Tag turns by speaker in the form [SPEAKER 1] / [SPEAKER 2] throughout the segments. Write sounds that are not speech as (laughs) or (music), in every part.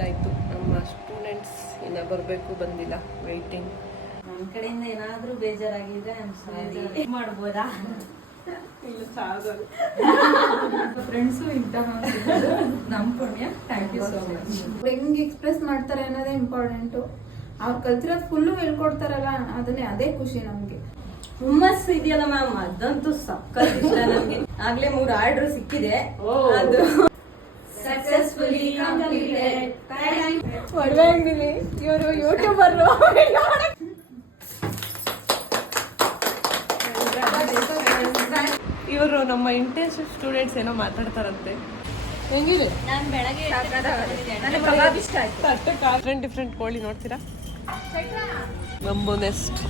[SPEAKER 1] ಆಗಿದ್ದಾಯಿತು ನಮ್ಮ ಸ್ಟೂಡೆಂಟ್ಸ್ ಇನ್ನು ಬರಬೇಕು ಬಂದಿಲ್ಲ. ವೆಯ್ಟಿಂಗ್
[SPEAKER 2] ನನ್ ಕಡೆಯಿಂದ ಏನಾದ್ರೂ ಬೇಜಾರಾಗಿದ್ರೆ ಐ ಸಾರಿ. ಮಾಡ್ಬೋದಾ?
[SPEAKER 3] ಫ್ರೆಂಡ್ಸು ಇಂತಹ ನಮ್ ಪುಣ್ಯ. ಥ್ಯಾಂಕ್ ಯು ಸೋ ಮಚ್ ಹೆಂಗ್ ಎಕ್ಸ್ಪ್ರೆಸ್ ಮಾಡ್ತಾರೆ ಅನ್ನೋದೇ ಇಂಪಾರ್ಟೆಂಟ್ ಅವ್ರು ಕಲ್ತಿರೋದು ಫುಲ್ಲು ಹೇಳ್ಕೊಡ್ತಾರಲ್ಲ ಅದನ್ನೇ ಅದೇ ಖುಷಿ ನಮ್ಗೆ.
[SPEAKER 2] ಹುಮ್ಮಸ್ ಇದೆಯಲ್ಲ ಮ್ಯಾಮ್ ಅದಂತೂ ಸಕ್ಕತ್ ಇಷ್ಟ ನಮ್ಗೆ. ಆಗ್ಲೇ ಮೂರು ಆರ್ಡರ್ ಸಿಕ್ಕಿದೆ.
[SPEAKER 1] ಓ.
[SPEAKER 2] ಅದು ಸಕ್ಸಸ್ಫುಲಿ ಕಂಪ್ಲೀಟೆಡ್
[SPEAKER 3] ಮದುವೆ ಅಂಗಡಿಲಿ. ಇವರು ಯೂಟ್ಯೂಬರ್
[SPEAKER 1] ಇವರು ನಮ್ಮ ಇಂಟರ್ನ್ಶಿಪ್ ಸ್ಟೂಡೆಂಟ್ಸ್ ಏನೋ ಮಾತಾಡ್ತಾರಂತೆ. ಹೆಂಗಿದೆ?
[SPEAKER 2] ನಾನು ಬೆಳಗ್ಗೆ
[SPEAKER 3] ನನಗೆ ಕಬಾಬ್ ಇಷ್ಟ ಆಯ್ತು.
[SPEAKER 1] ಡಿಫ್ರೆಂಟ್ ಡಿಫ್ರೆಂಟ್ ಕೋಳಿ ನೋಡ್ತೀರಾ? ಬಂಬು ನೆಸ್ಟ್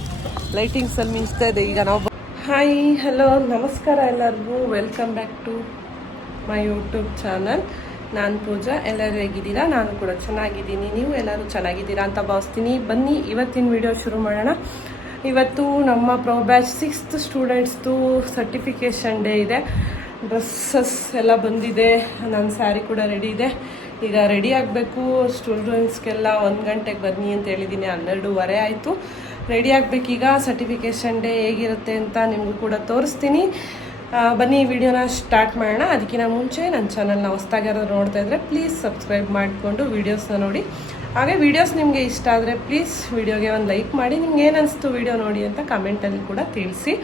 [SPEAKER 1] ಲೈಟಿಂಗ್ಸ್ ಅಲ್ಲಿ ಮಿಂಚ್ತಾ ಇದೆ. ಈಗ ನಾವು ಹಾಯ್ ಹಲೋ ನಮಸ್ಕಾರ ಎಲ್ಲರಿಗೂ. Welcome back to my YouTube channel ನಾನು ಪೂಜಾ, ಎಲ್ಲರೂ ಹೇಗಿದ್ದೀರಾ? ನಾನು ಕೂಡ ಚೆನ್ನಾಗಿದ್ದೀನಿ. ನೀವು ಎಲ್ಲರೂ ಚೆನ್ನಾಗಿದ್ದೀರಾ ಅಂತ ಭಾವಿಸ್ತೀನಿ. ಬನ್ನಿ, ಇವತ್ತಿನ ವಿಡಿಯೋ ಶುರು ಮಾಡೋಣ. ಇವತ್ತು ನಮ್ಮ ಪ್ರೋ ಬ್ಯಾಚ್ ಸಿಕ್ಸ್ತ್ ಸ್ಟೂಡೆಂಟ್ಸ್ದು ಸರ್ಟಿಫಿಕೇಷನ್ ಡೇ ಇದೆ. ಡ್ರೆಸ್ಸಸ್ ಎಲ್ಲ ಬಂದಿದೆ. ನನ್ನ ಸ್ಯಾರಿ ಕೂಡ ರೆಡಿ ಇದೆ. ಈಗ ರೆಡಿ ಆಗಬೇಕು. ಸ್ಟೂಡೆಂಟ್ಸ್ಗೆಲ್ಲ ಒಂದು ಗಂಟೆಗೆ ಬನ್ನಿ ಅಂತ ಹೇಳಿದ್ದೀನಿ ಹನ್ನೆರಡೂವರೆ ಆಯಿತು. ರೆಡಿ ಆಗಬೇಕೀಗ. ಸರ್ಟಿಫಿಕೇಷನ್ ಡೇ ಹೇಗಿರುತ್ತೆ ಅಂತ ನಿಮಗೂ ಕೂಡ ತೋರಿಸ್ತೀನಿ. ಬನ್ನಿ ವಿಡಿಯೋನ ಸ್ಟಾರ್ಟ್ ಮಾಡೋಣ. ಅದಕ್ಕಿಂತ ಮುಂಚೆ ನನ್ನ ಚಾನಲ್ನ ಹೊಸ್ದಾಗಿ ಯಾರಾದ್ರು ನೋಡ್ತಾ ಇದ್ದರೆ ಪ್ಲೀಸ್ ಸಬ್ಸ್ಕ್ರೈಬ್ ಮಾಡಿಕೊಂಡು ವೀಡಿಯೋಸ್ನ ನೋಡಿ. ಹಾಗೆ ವೀಡಿಯೋಸ್ ನಿಮಗೆ ಇಷ್ಟ ಆದರೆ ಪ್ಲೀಸ್ ವಿಡಿಯೋಗೆ ಒಂದು ಲೈಕ್ ಮಾಡಿ. ನಿಮ್ಗೆ ಏನು ಅನಿಸ್ತು ವಿಡಿಯೋ ನೋಡಿ ಅಂತ ಕಮೆಂಟಲ್ಲಿ ಕೂಡ ತಿಳಿಸಿ.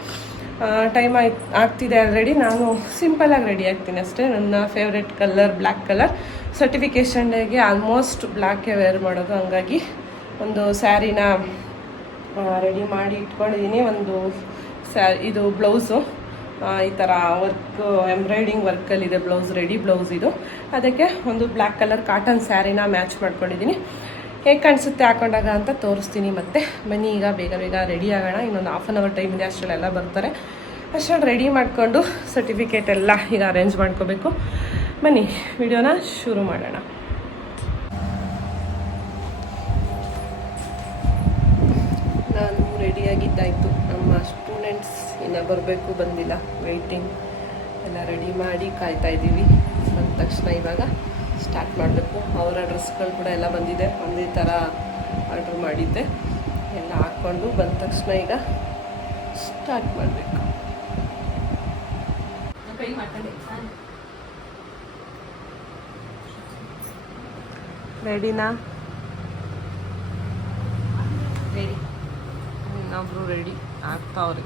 [SPEAKER 1] ಟೈಮ್ ಆಯ್ ಆಗ್ತಿದೆ ಆಲ್ರೆಡಿ ನಾನು ಸಿಂಪಲಾಗಿ ರೆಡಿ ಆಗ್ತೀನಿ ಅಷ್ಟೇ. ನನ್ನ favourite colour black colour certification ಡೇಗೆ ಆಲ್ಮೋಸ್ಟ್ ಬ್ಲ್ಯಾಕೇ ವೇರ್ ಮಾಡೋದು. ಹಂಗಾಗಿ ಒಂದು ಸ್ಯಾರಿನ ರೆಡಿ ಮಾಡಿ ಇಟ್ಕೊಂಡಿದ್ದೀನಿ. ಒಂದು ಸ್ಯಾ ಇದು ಬ್ಲೌಸು ಈ ಥರ ವರ್ಕ್ ಎಂಬ್ರಾಯ್ಡಿಂಗ್ ವರ್ಕಲ್ಲಿದೆ ಬ್ಲೌಸ್ ರೆಡಿ ಬ್ಲೌಸ್ ಇದು. ಅದಕ್ಕೆ ಒಂದು ಬ್ಲ್ಯಾಕ್ ಕಲರ್ ಕಾಟನ್ ಸ್ಯಾರಿನ ಮ್ಯಾಚ್ ಮಾಡ್ಕೊಂಡಿದ್ದೀನಿ. ಹೇಗೆ ಕಾಣಿಸುತ್ತೆ ಹಾಕೊಂಡಾಗ ಅಂತ ತೋರಿಸ್ತೀನಿ ಮತ್ತೆ. ಬನ್ನಿ, ಈಗ ಬೇಗ ಬೇಗ ರೆಡಿ ಆಗೋಣ. ಇನ್ನೊಂದು ಹಾಫ್ ಆನ್ ಅವರ್ ಟೈಮ್ ಇದೆ, ಅಷ್ಟರಲ್ಲೆಲ್ಲ ಬರ್ತಾರೆ. ಅಷ್ಟರಲ್ಲಿ ರೆಡಿ ಮಾಡಿಕೊಂಡು ಸರ್ಟಿಫಿಕೇಟ್ ಎಲ್ಲ ಈಗ ಅರೇಂಜ್ ಮಾಡ್ಕೋಬೇಕು. ಬನ್ನಿ, ವಿಡಿಯೋನ ಶುರು ಮಾಡೋಣ. ನಾನು ರೆಡಿಯಾಗಿದ್ದಾಯಿತು ನಮ್ಮ ಬರಬೇಕು ಬಂದಿಲ್ಲ. ವೆಯ್ಟಿಂಗ್ ಎಲ್ಲ ರೆಡಿ ಮಾಡಿ ಕಾಯ್ತಾ ಇದ್ದೀವಿ. ಬಂದ ತಕ್ಷಣ ಇವಾಗ ಸ್ಟಾರ್ಟ್ ಮಾಡಬೇಕು. ಅವರ ಡ್ರೆಸ್ಗಳು ಕೂಡ ಎಲ್ಲ ಬಂದಿದೆ. ಒಂದೇ ಥರ ಆರ್ಡ್ರ್ ಮಾಡಿದ್ದೆ. ಎಲ್ಲ ಹಾಕ್ಕೊಂಡು ಬಂದ ತಕ್ಷಣ ಈಗ ಸ್ಟಾರ್ಟ್ ಮಾಡಬೇಕು. ರೆಡಿನಾ
[SPEAKER 2] ರೆಡಿ
[SPEAKER 1] ಇನ್ನೊಬ್ರು ರೆಡಿ ಆಗ್ತಾವ್ರೆ.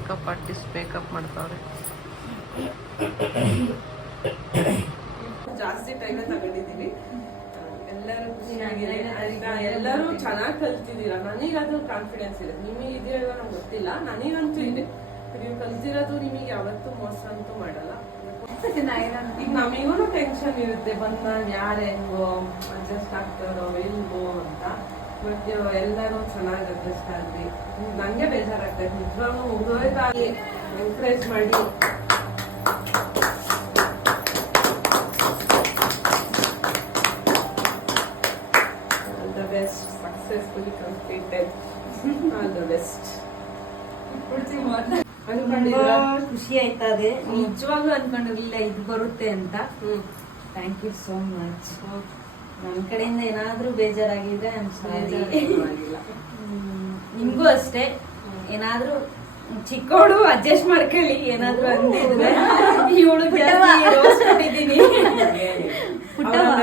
[SPEAKER 1] ಮೇಕಪ್ ಆರ್ಟಿಸ್ಟ್ ಮೇಕಪ್ ಮಾಡ್ತಾವ್ರೆ. ಜಾಸ್ತಿ ಟೈಮ್ ತಗೊಂಡಿದ್ದೀವಿ ಎಲ್ಲರೂ ಖುಷಿಯಾಗಿದೆ ಈಗ ಎಲ್ಲರೂ ಚೆನ್ನಾಗಿ ಕಲ್ತಿದ್ದೀರಾ? ನನಗೆ ಅದು ಕಾನ್ಫಿಡೆನ್ಸ್ ಇದೆ. ನಿಮಗೆ ಇದೆಯಲ್ಲ ನಮ್ಗೆ ಗೊತ್ತಿಲ್ಲ. ನನಗಂತೂ ಇದೆ. ನೀವು ಕಲ್ತಿರೋದು ನಿಮಗೆ ಯಾವತ್ತೂ ಮೋಸ ಅಂತೂ ಮಾಡಲ್ಲ. ಈಗ ನಮಗೂ ಟೆನ್ಷನ್ ಇರುತ್ತೆ. ಬಂದಾಗ ಯಾರು ಹೆಂಗೋ ಅಡ್ಜಸ್ಟ್ ಆಗ್ತಾರೋ ಇಲ್ವೋ ಅಂತ. ಬಟ್ ಎಲ್ಲರೂ ಚೆನ್ನಾಗಿ ಅಡ್ಜಸ್ಟ್ ಆದ್ವಿ. ನಂಗೆ ಬೇಜಾರಾಗ್ತದೆ ನಿಜವಾಗ್ಲೂ ಮುಗಿದೋಯ್ತಾಗಿ ಎನ್ಕರೇಜ್ ಮಾಡಿ. Best successfully completed all the best
[SPEAKER 2] ಖುಷಿ ಆಯ್ತದೆ ನಿಜವಾಗ್ಲೂ ಅನ್ಕೊಂಡಿರ್ಲಿಲ್ಲ ಇದು ಬರುತ್ತೆ ಅಂತ. ಥ್ಯಾಂಕ್ ಯು ಸೋ ಮಚ್ ನನ್ ಕಡೆಯಿಂದ ಏನಾದ್ರೂ ಬೇಜಾರಾಗಿದ್ರೆ ಐ ಸಾರಿ
[SPEAKER 1] ಪರವಾಗಿಲ್ಲ.
[SPEAKER 2] ನಿಮ್ಗೂ ಅಷ್ಟೇ. ಏನಾದರೂ ಚಿಕ್ಕವಳು ಅಡ್ಜಸ್ಟ್ ಮಾಡ್ಕೊಳ್ಳಿ ಏನಾದ್ರೂ ಅಂದಿದ್ರೆ ಇವಳು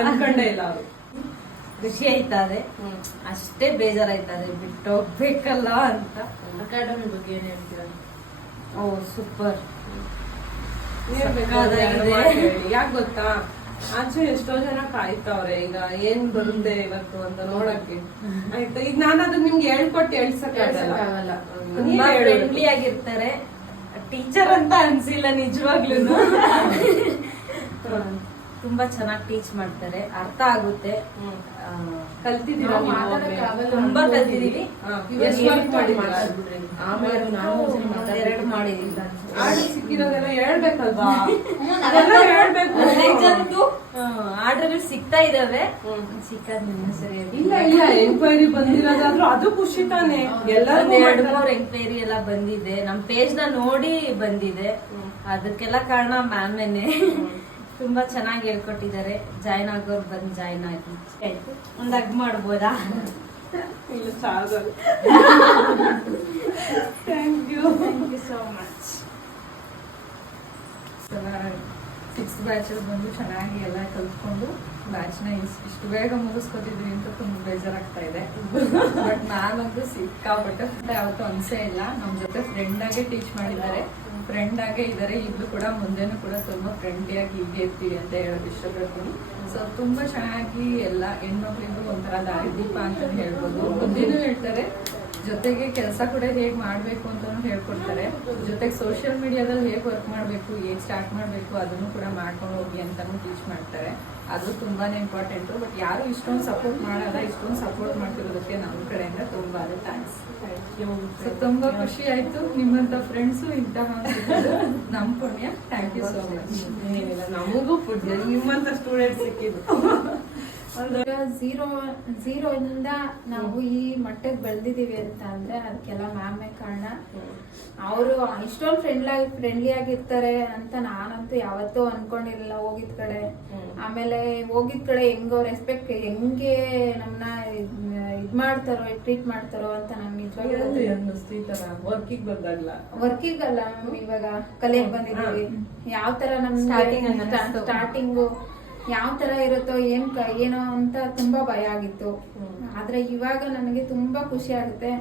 [SPEAKER 1] ಅನ್ಕೊಂಡೇ ಇಲ್ಲ ಅವರು
[SPEAKER 2] ಖುಷಿ ಆಯ್ತದೆ. ಅಷ್ಟೇ ಬೇಜಾರಾಯ್ತದೆ. ಬಿಟ್ಟು ಹೋಗ್ಬೇಕಲ್ಲ ಅಂತ
[SPEAKER 3] ಅಕಾಡೆಮಿ ಬಗ್ಗೆ ಏನ್ ಹೇಳ್ತೀರಾ?
[SPEAKER 2] ಓ ಸೂಪರ್
[SPEAKER 1] ಯಾಕೆ ಗೊತ್ತಾ? ಆಚೆ ಎಷ್ಟೋ ಜನ ಕಾಯ್ತಾವ್ರೆ ಈಗ ಏನ್ ಬರುತ್ತೆ ಇವತ್ತು ಅಂತ ನೋಡಕ್ಕೆ. ಆಯ್ತಾ? ಈಗ ನಾನು ಅದನ್ನ ನಿಮ್ಗೆ ಹೇಳ್ಕೊಟ್ಟು ಹೇಳ್ಸಕ್ಕಾಗಲ್ಲ.
[SPEAKER 2] ತುಂಬಾ ಫ್ರೆಂಡ್ಲಿ ಆಗಿರ್ತಾರೆ. ಟೀಚರ್ ಅಂತ ಅನ್ಸಿಲ್ಲ ನಿಜವಾಗ್ಲೂ. (laughs) ತುಂಬಾ ಚೆನ್ನಾಗಿ ಟೀಚ್ ಮಾಡ್ತಾರೆ. ಅರ್ಥ ಆಗುತ್ತೆ.
[SPEAKER 1] ಕಲ್ತಿದ್ದೀರಾ
[SPEAKER 2] ತುಂಬಾ ಕಲ್ತಿದೀವಿ.
[SPEAKER 3] ಆಮೇಲೆ ನಾವು ಒಂದ್ಸರಿ ಮಾತಾಡ್ಬಿಡ್ರಿ.
[SPEAKER 2] ಎರಡು ಮಾಡಿದೀವಿ
[SPEAKER 1] ಆರ್ಡರ್ ಸಿಕ್ಕಿರೋದೆಲ್ಲ ಹೇಳ್ಬೇಕಲ್ವಾ? ಅದೆಲ್ಲ ಹೇಳ್ಬೇಕು.
[SPEAKER 2] ಆರ್ಡರ್ ಸಿಗ್ತಾ ಇದಾವೆ. ಸಿಕ್ಕಾದ ನಿನ್ನ ಸರಿ
[SPEAKER 1] ಇಲ್ಲ ಇಲ್ಲ ಎಂಕ್ವೈರಿ ಬಂದಿರೋದಾದ್ರೂ ಅದು ಖುಷಿ ತಾನೆ. ಎಲ್ಲರೂ
[SPEAKER 2] ಎರಡು ಎರಡ್ ಮೂರ್ ಎಂಕ್ವೈರಿ ಎಲ್ಲ ಬಂದಿದೆ. ನಮ್ ಪೇಜ್ನ ನೋಡಿ ಬಂದಿದೆ. ಅದಕ್ಕೆಲ್ಲ ಕಾರಣ ಮ್ಯಾಮೇನೆ
[SPEAKER 4] ತುಂಬಾ ಚೆನ್ನಾಗಿ ಹೇಳ್ಕೊಟ್ಟಿದ್ದಾರೆ. ಜಾಯ್ನ್ ಆಗೋರು ಬಂದು ಜಾಯ್ನ್ ಆಗಿ. ಆಯ್ತು ಒಂದ್ ಅಗ್ ಮಾಡ್ಬೋದಾ?
[SPEAKER 1] ಇಲ್ಲ ಸಾಗಲ್ಲ thank you
[SPEAKER 4] thank you so much
[SPEAKER 3] six ಬ್ಯಾಚಲ್ಲಿ ಬಂದು ಚೆನ್ನಾಗಿ ಎಲ್ಲ ಕಲ್ತ್ಕೊಂಡು ಬ್ಯಾಚ್ನ ಇಷ್ಟು ಬೇಗ ಮುಗಿಸ್ಕೊತಿದ್ವಿ ಅಂತ ತುಂಬಾ ಬೇಜಾರಾಗ್ತಾ ಇದೆ. ಬಟ್ ನಾನಂತೂ ಸಿಕ್ಕಾಪಟ್ಟೆ ಯಾವತ್ತೂ ಅನ್ಸೇ ಇಲ್ಲ. ನಮ್ಮ ಜೊತೆ ಫ್ರೆಂಡ್ ಆಗೇ ಟೀಚ್ ಮಾಡಿದ್ದಾರೆ. ಫ್ರೆಂಡ್ ಆಗೇ ಇದ್ದಾರೆ ಈಗಲೂ ಕೂಡ ಮುಂದೆನೂ ಕೂಡ ತುಂಬಾ ಫ್ರೆಂಡ್ಲಿಯಾಗಿ ಹೀಗೆ ಇರ್ತೀವಿ ಅಂತ ಹೇಳೋದು ಇಷ್ಟಪಡ್ತೀನಿ ಸೊ ತುಂಬಾ ಚೆನ್ನಾಗಿ ಎಲ್ಲ ಹೆಣ್ಮಕ್ಳಿಗೂ ಒಂಥರ ದಾರಿದೀಪ ಅಂತ ಹೇಳ್ಬೋದು. ಮುಂದೇನು ಹೇಳ್ತಾರೆ ಜೊತೆಗೆ ಕೆಲಸ ಕೂಡ ಹೇಗೆ ಮಾಡಬೇಕು ಅಂತ ಹೇಳ್ಕೊಡ್ತಾರೆ. ಜೊತೆಗೆ ಸೋಷಿಯಲ್ ಮೀಡಿಯಾದಲ್ಲಿ ಹೇಗೆ ವರ್ಕ್ ಮಾಡಬೇಕು ಹೇಗೆ ಸ್ಟಾರ್ಟ್ ಮಾಡಬೇಕು ಅದನ್ನು ಕೂಡ ಮಾಡ್ಕೊಂಡು ಹೋಗಿ ಅಂತಾನು ಟೀಚ್ ಮಾಡ್ತಾರೆ. ಅದು ತುಂಬಾನೇ ಇಂಪಾರ್ಟೆಂಟು ಬಟ್ ಯಾರು ಇಷ್ಟೊಂದು ಸಪೋರ್ಟ್ ಮಾಡಲ್ಲ ಇಷ್ಟೊಂದು ಸಪೋರ್ಟ್ ಮಾಡ್ತಿರೋದಕ್ಕೆ ನಮ್ಮ ಕಡೆಯಿಂದ ತುಂಬಾ ಥ್ಯಾಂಕ್ಸ್ ಸೊ ತುಂಬಾ ಖುಷಿ ಆಯ್ತು. ನಿಮ್ಮಂತ ಫ್ರೆಂಡ್ಸು ಇಂಥ ನಮ್ಮ ನಮ್ ಪುಣ್ಯ. ಥ್ಯಾಂಕ್ ಯು ಸೋ ಮಚ್
[SPEAKER 1] ನಮಗೂ ಪುಣ್ಯ. ನಿಮ್ಮಂತ ಸ್ಟೂಡೆಂಟ್ ಸಿಕ್ಕಿದ್ದು. (laughs)
[SPEAKER 3] ಝೀರೋ ಝೀರೋ ಇಂದ ನಾವು ಈ ಮಟ್ಟಕ್ಕೆ ಬೆಳೆದಿದ್ದೀವಿ ಅಂತ ಅಂದ್ರೆ ಅದಕ್ಕೆಲ್ಲ ಮ್ಯಾಮೇ ಕಾರಣ. ಅವರು ಇಷ್ಟೊಂದು ಫ್ರೆಂಡ್ಲಿ ಫ್ರೆಂಡ್ಲಿ ಆಗಿರ್ತಾರೆ ಅಂತ ನಾನಂತೂ ಯಾವತ್ತೂ ಅನ್ಕೊಂಡಿರ್ಲಿಲ್ಲ ಹೋಗಿದ್ ಕಡೆ. ಆಮೇಲೆ ಹೋಗಿದ್ ಕಡೆ ಹೆಂಗೋ ರೆಸ್ಪೆಕ್ಟ್ ಹೆಂಗೆ ನಮ್ಮನ್ನ ಇದ್ ಮಾಡ್ತಾರೋ ಟ್ರೀಟ್ ಮಾಡ್ತಾರೋ ಅಂತ ನಂಗೆ ನಿಜವಾಗ್ಲೂ
[SPEAKER 1] ವರ್ಕಿಗೆ
[SPEAKER 3] ಅಲ್ಲ ಇವಾಗ ಕಲಿಯಕ್ ಬಂದಿದ್ದೀವಿ ಯಾವ ತರ
[SPEAKER 4] ನಮ್ ಸ್ಟಾರ್ಟಿಂಗ್
[SPEAKER 3] ನಮ್ಗೆ. ಸ್ಟಾರ್ಟಿಂಗು ಯಾವ ತರ ಇರುತ್ತೋ ಏನ್ ಏನೋ ಅಂತ ತುಂಬಾ ಭಯ ಆಗಿತ್ತು. ಆದ್ರೆ ಇವಾಗ ನನಗೆ ತುಂಬಾ ಖುಷಿ ಆಗುತ್ತೆ.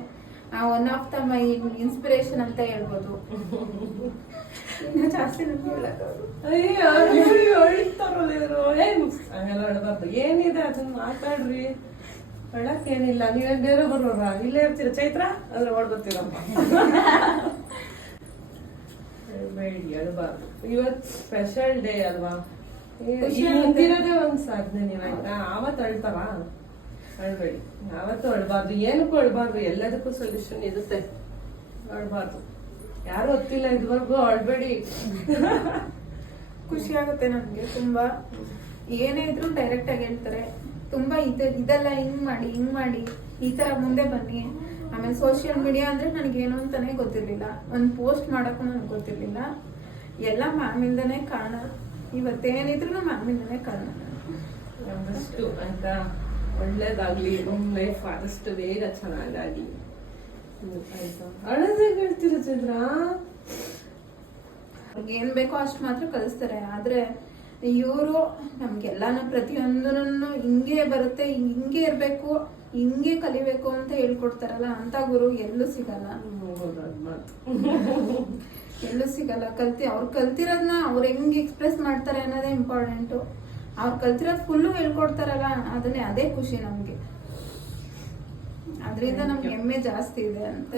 [SPEAKER 3] One of the my inspiration ಅಂತ ಹೇಳ್ಬೋದು. ಇನ್ನು ಜಾಸ್ತಿ
[SPEAKER 1] ಏನಿದೆ ಅದನ್ನ ಮಾತಾಡ್ರಿ. ಹೇಳಕ್ ಏನಿಲ್ಲ ನೀವೇನ್ ಬೇರೆ ಬರೋರ ಇಲ್ಲೇ ಇರ್ತೀರ? ಚೈತ್ರ? ಅಂದ್ರೆ ಓಡ್ಬರ್ತೀರಪ್ಪ (laughs) ಬೇಡಿ ಅಳ್ಬಾರ್ದು ಇವತ್ ಸ್ಪೆಷಲ್ ಡೇ ಅಲ್ವಾ. ಮುಂದಿರೋದೇ ಒಂದು ಸಾಧನೆ ನೀವಾಯ್ತಾ? ಆವತ್ತು ಅಳ್ತಾವ ಅಳ್ಬೇಡಿ. ಯಾವತ್ತು ಅಳ್ಬಾರ್ದು. ಏನಕ್ಕೂ ಅಳ್ಬಾರ್ದು. ಎಲ್ಲದಕ್ಕೂ ಸೊಲ್ಯೂಷನ್ ಇರುತ್ತೆ. ಅಳ್ಬಾರ್ದು. ಯಾರು ಗೊತ್ತಿಲ್ಲ ಇದುವರೆಗೂ ಅಳ್ಬೇಡಿ.
[SPEAKER 3] ಖುಷಿ ಆಗುತ್ತೆ ನನಗೆ ತುಂಬಾ ಏನೇ ಇದ್ರು ಡೈರೆಕ್ಟ್ ಆಗಿ ಹೇಳ್ತಾರೆ. ತುಂಬಾ ಇದ ಇದೆಲ್ಲ ಹಿಂಗ್ ಮಾಡಿ ಹಿಂಗ್ ಮಾಡಿ ಈ ತರ ಮುಂದೆ ಬನ್ನಿ. ಆಮೇಲೆ ಸೋಷಿಯಲ್ ಮೀಡಿಯಾ ಅಂದ್ರೆ ನನಗೆ ಏನು ಅಂತಾನೆ ಗೊತ್ತಿರ್ಲಿಲ್ಲ. ಒಂದು ಪೋಸ್ಟ್ ಮಾಡಕ್ಕೂ ನನಗೆ ಗೊತ್ತಿರ್ಲಿಲ್ಲ. ಎಲ್ಲ ಮ್ಯಾಮಿಂದನೇ ಕಾರಣ. ಇವತ್ತೇನಿದ್ರು ನಮ್ಮ ಮಾಮಿನೇ ಕಾರಣ
[SPEAKER 1] ಆದಷ್ಟು ಅಂತ ಒಳ್ಳೇದಾಗ್ಲಿ ಹೋಮ್ ಲೈಫ್ ಆದಷ್ಟು ಬೇಗ ಚೆನ್ನಾಗಾಗ್ಲಿ. ಆಯ್ತಾ ಅಳದೇ ಹೇಳ್ತೀರ ಚಂದ್ರ?
[SPEAKER 3] ಏನ್ ಬೇಕೋ ಅಷ್ಟು ಮಾತ್ರ ಕಲಿಸ್ತಾರೆ. ಆದ್ರೆ ಇವರು ನಮ್ಗೆಲ್ಲಾನು ಪ್ರತಿಯೊಂದನ್ನು ಹಿಂಗೆ ಬರುತ್ತೆ ಹಿಂಗೆ ಇರ್ಬೇಕು ಹಿಂಗೆ ಕಲಿಬೇಕು ಅಂತ ಹೇಳ್ಕೊಡ್ತಾರಲ್ಲ ಅಂತ ಗುರು ಎಲ್ಲೂ ಸಿಗಲ್ಲ. ಎಲ್ಲೂ ಸಿಗಲ್ಲ. ಕಲ್ತಿ ಅವ್ರು ಕಲ್ತಿರೋದನ್ನ ಅವ್ರು ಹೆಂಗೆ ಎಕ್ಸ್ಪ್ರೆಸ್ ಮಾಡ್ತಾರೆ ಅನ್ನೋದೇ ಇಂಪಾರ್ಟೆಂಟು ಅವ್ರು ಕಲ್ತಿರೋದು ಫುಲ್ಲು ಹೇಳ್ಕೊಡ್ತಾರಲ್ಲ ಅದನ್ನೇ ಅದೇ ಖುಷಿ ನಮಗೆ. ಅದರಿಂದ ನಮ್ಗೆ ಹೆಮ್ಮೆ ಜಾಸ್ತಿ ಇದೆ ಅಂತ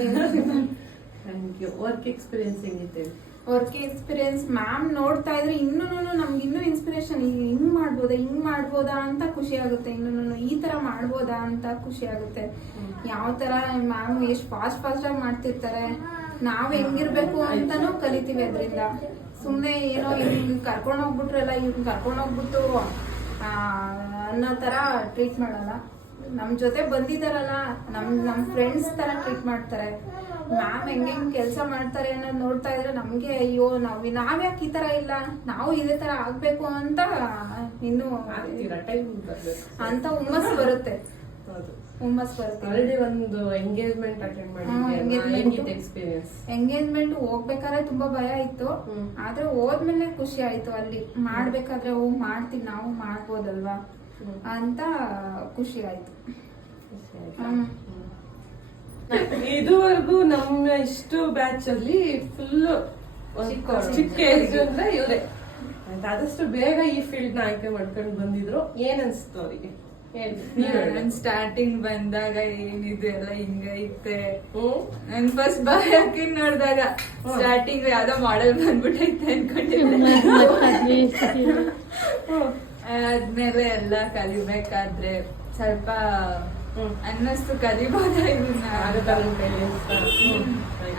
[SPEAKER 1] ಥ್ಯಾಂಕ್ ಯು ವರ್ಕ್ ಎಕ್ಸ್ಪೀರಿಯನ್ಸ್ ಹೆಂಗಿತ್ತೆ
[SPEAKER 3] ವರ್ಕ್ ಎಕ್ಸ್ಪೀರಿಯನ್ಸ್ ಮ್ಯಾಮ್ ನೋಡ್ತಾ ಇದ್ರೆ ಇನ್ನೂ ನಮ್ಗೆ ಇನ್ನೂ ಇನ್ಸ್ಪಿರೇಷನ್ ಹಿಂಗ್ ಮಾಡ್ಬೋದಾ ಹಿಂಗ್ ಮಾಡ್ಬೋದಾ ಅಂತ ಖುಷಿ ಆಗುತ್ತೆ, ಇನ್ನೂ ಈ ತರ ಮಾಡ್ಬೋದಾ ಅಂತ ಖುಷಿ ಆಗುತ್ತೆ. ಯಾವ ತರ ಮ್ಯಾಮ್ ಎಷ್ಟು ಫಾಸ್ಟ್ ಫಾಸ್ಟ್ ಆಗಿ ಮಾಡ್ತಿರ್ತಾರೆ, ನಾವ್ ಹೆಂಗಿರ್ಬೇಕು ಅಂತಾನು ಕಲಿತೀವಿ ಅದರಿಂದ. ಸುಮ್ನೆ ಏನೋ ಹಿಂಗ್ ಕರ್ಕೊಂಡು ಹೋಗ್ಬಿಟ್ರಲ್ಲ ಇವ್ರನ್ನ ಕರ್ಕೊಂಡು ಹೋಗ್ಬಿಟ್ಟು ಅನ್ನೋ ತರ ಟ್ರೀಟ್ ಮಾಡಲ್ಲ. ನಮ್ ಜೊತೆ ಬಂದಿದಾರಲ್ಲ, ನಮ್ ನಮ್ ಫ್ರೆಂಡ್ಸ್ ತರ ಟ್ರೀಟ್ ಮಾಡ್ತಾರೆ. ಮ್ಯಾಮ್ ಹೆಂಗೆ ಕೆಲಸ ಮಾಡ್ತಾರೆ ಅನ್ನೋದು ನೋಡ್ತಾ ಇದ್ರೆ ನಮ್ಗೆ ಅಯ್ಯೋ ನಾವ್ ನಾವ್ಯಾಕೆ ಈ ತರ ಇಲ್ಲ? ನಾವು ಇದೇ ತರ ಆಗ್ಬೇಕು ಅಂತ ಇನ್ನು ಅಂತ ಹುಮ್ಮಸ್ ಬರುತ್ತೆ. ಹುಮ್ಮಸ್ ಬರುತ್ತೆ.
[SPEAKER 1] ಆಲ್ರೆಡಿ ಒಂದು ಎಂಗೇಜ್ಮೆಂಟ್ ಅಟೆಂಡ್
[SPEAKER 3] ಹ್ಮ್,
[SPEAKER 1] ಮಾಡಿದ್ದೆ
[SPEAKER 3] engagement.
[SPEAKER 1] ಎಕ್ಸ್ಪೀರಿಯನ್ಸ್
[SPEAKER 3] ಎಂಗೇಜ್ಮೆಂಟ್ ಹೋಗ್ಬೇಕಾದ್ರೆ ತುಂಬಾ ಭಯ ಇತ್ತು. ಆದ್ರೆ ಹೋದ್ಮೇಲೆ ಖುಷಿ ಆಯ್ತು ಅಲ್ಲಿ. ಮಾಡ್ಬೇಕಾದ್ರೆ ಹೋಗ್ ಮಾಡ್ತೀವಿ ನಾವು ಮಾಡ್ಬೋದಲ್ವಾ? ಅಂತ ಖುಷಿ ಆಯ್ತು? ಹ್ಮ್.
[SPEAKER 1] ಇದುವರೆಗೂ ನಮ್ಮ ಇಷ್ಟು ಬ್ಯಾಚ್ ಅಲ್ಲಿ ಫುಲ್. ಚಿಕ್ಕ ಏಜ್ ಅಂದ್ರೆ ಇವ್ರೆ. ಆದಷ್ಟು ಬೇಗ ಈ ಫೀಲ್ಡ್ನ ಆಯ್ಕೆ ಮಾಡ್ಕೊಂಡು ಬಂದಿದ್ರು. ಏನ್ ಅನ್ಸ್ತು ಅವರಿಗೆ
[SPEAKER 5] ನಾನ್ ಸ್ಟಾರ್ಟಿಂಗ್ ಬಂದಾಗ ಏನಿದೆ ಎಲ್ಲ ಹಿಂಗೈತೆ ನನ್ ಫಸ್ಟ್ ಹಾಕಿ ನೋಡಿದಾಗ ಸ್ಟಾರ್ಟಿಂಗ್ ಯಾವ್ದೋ ಮಾಡೆಲ್ ಬಂದ್ಬಿಟ್ಟೈತೆ ಅನ್ಕೊಂಡಿದ್ದೆ. ಆದ್ಮೇಲೆ ಎಲ್ಲ ಕಲಿಬೇಕಾದ್ರೆ ಸ್ವಲ್ಪ. ಅನ್ನಿಸ್ತು ಕಲಿಬೋದ.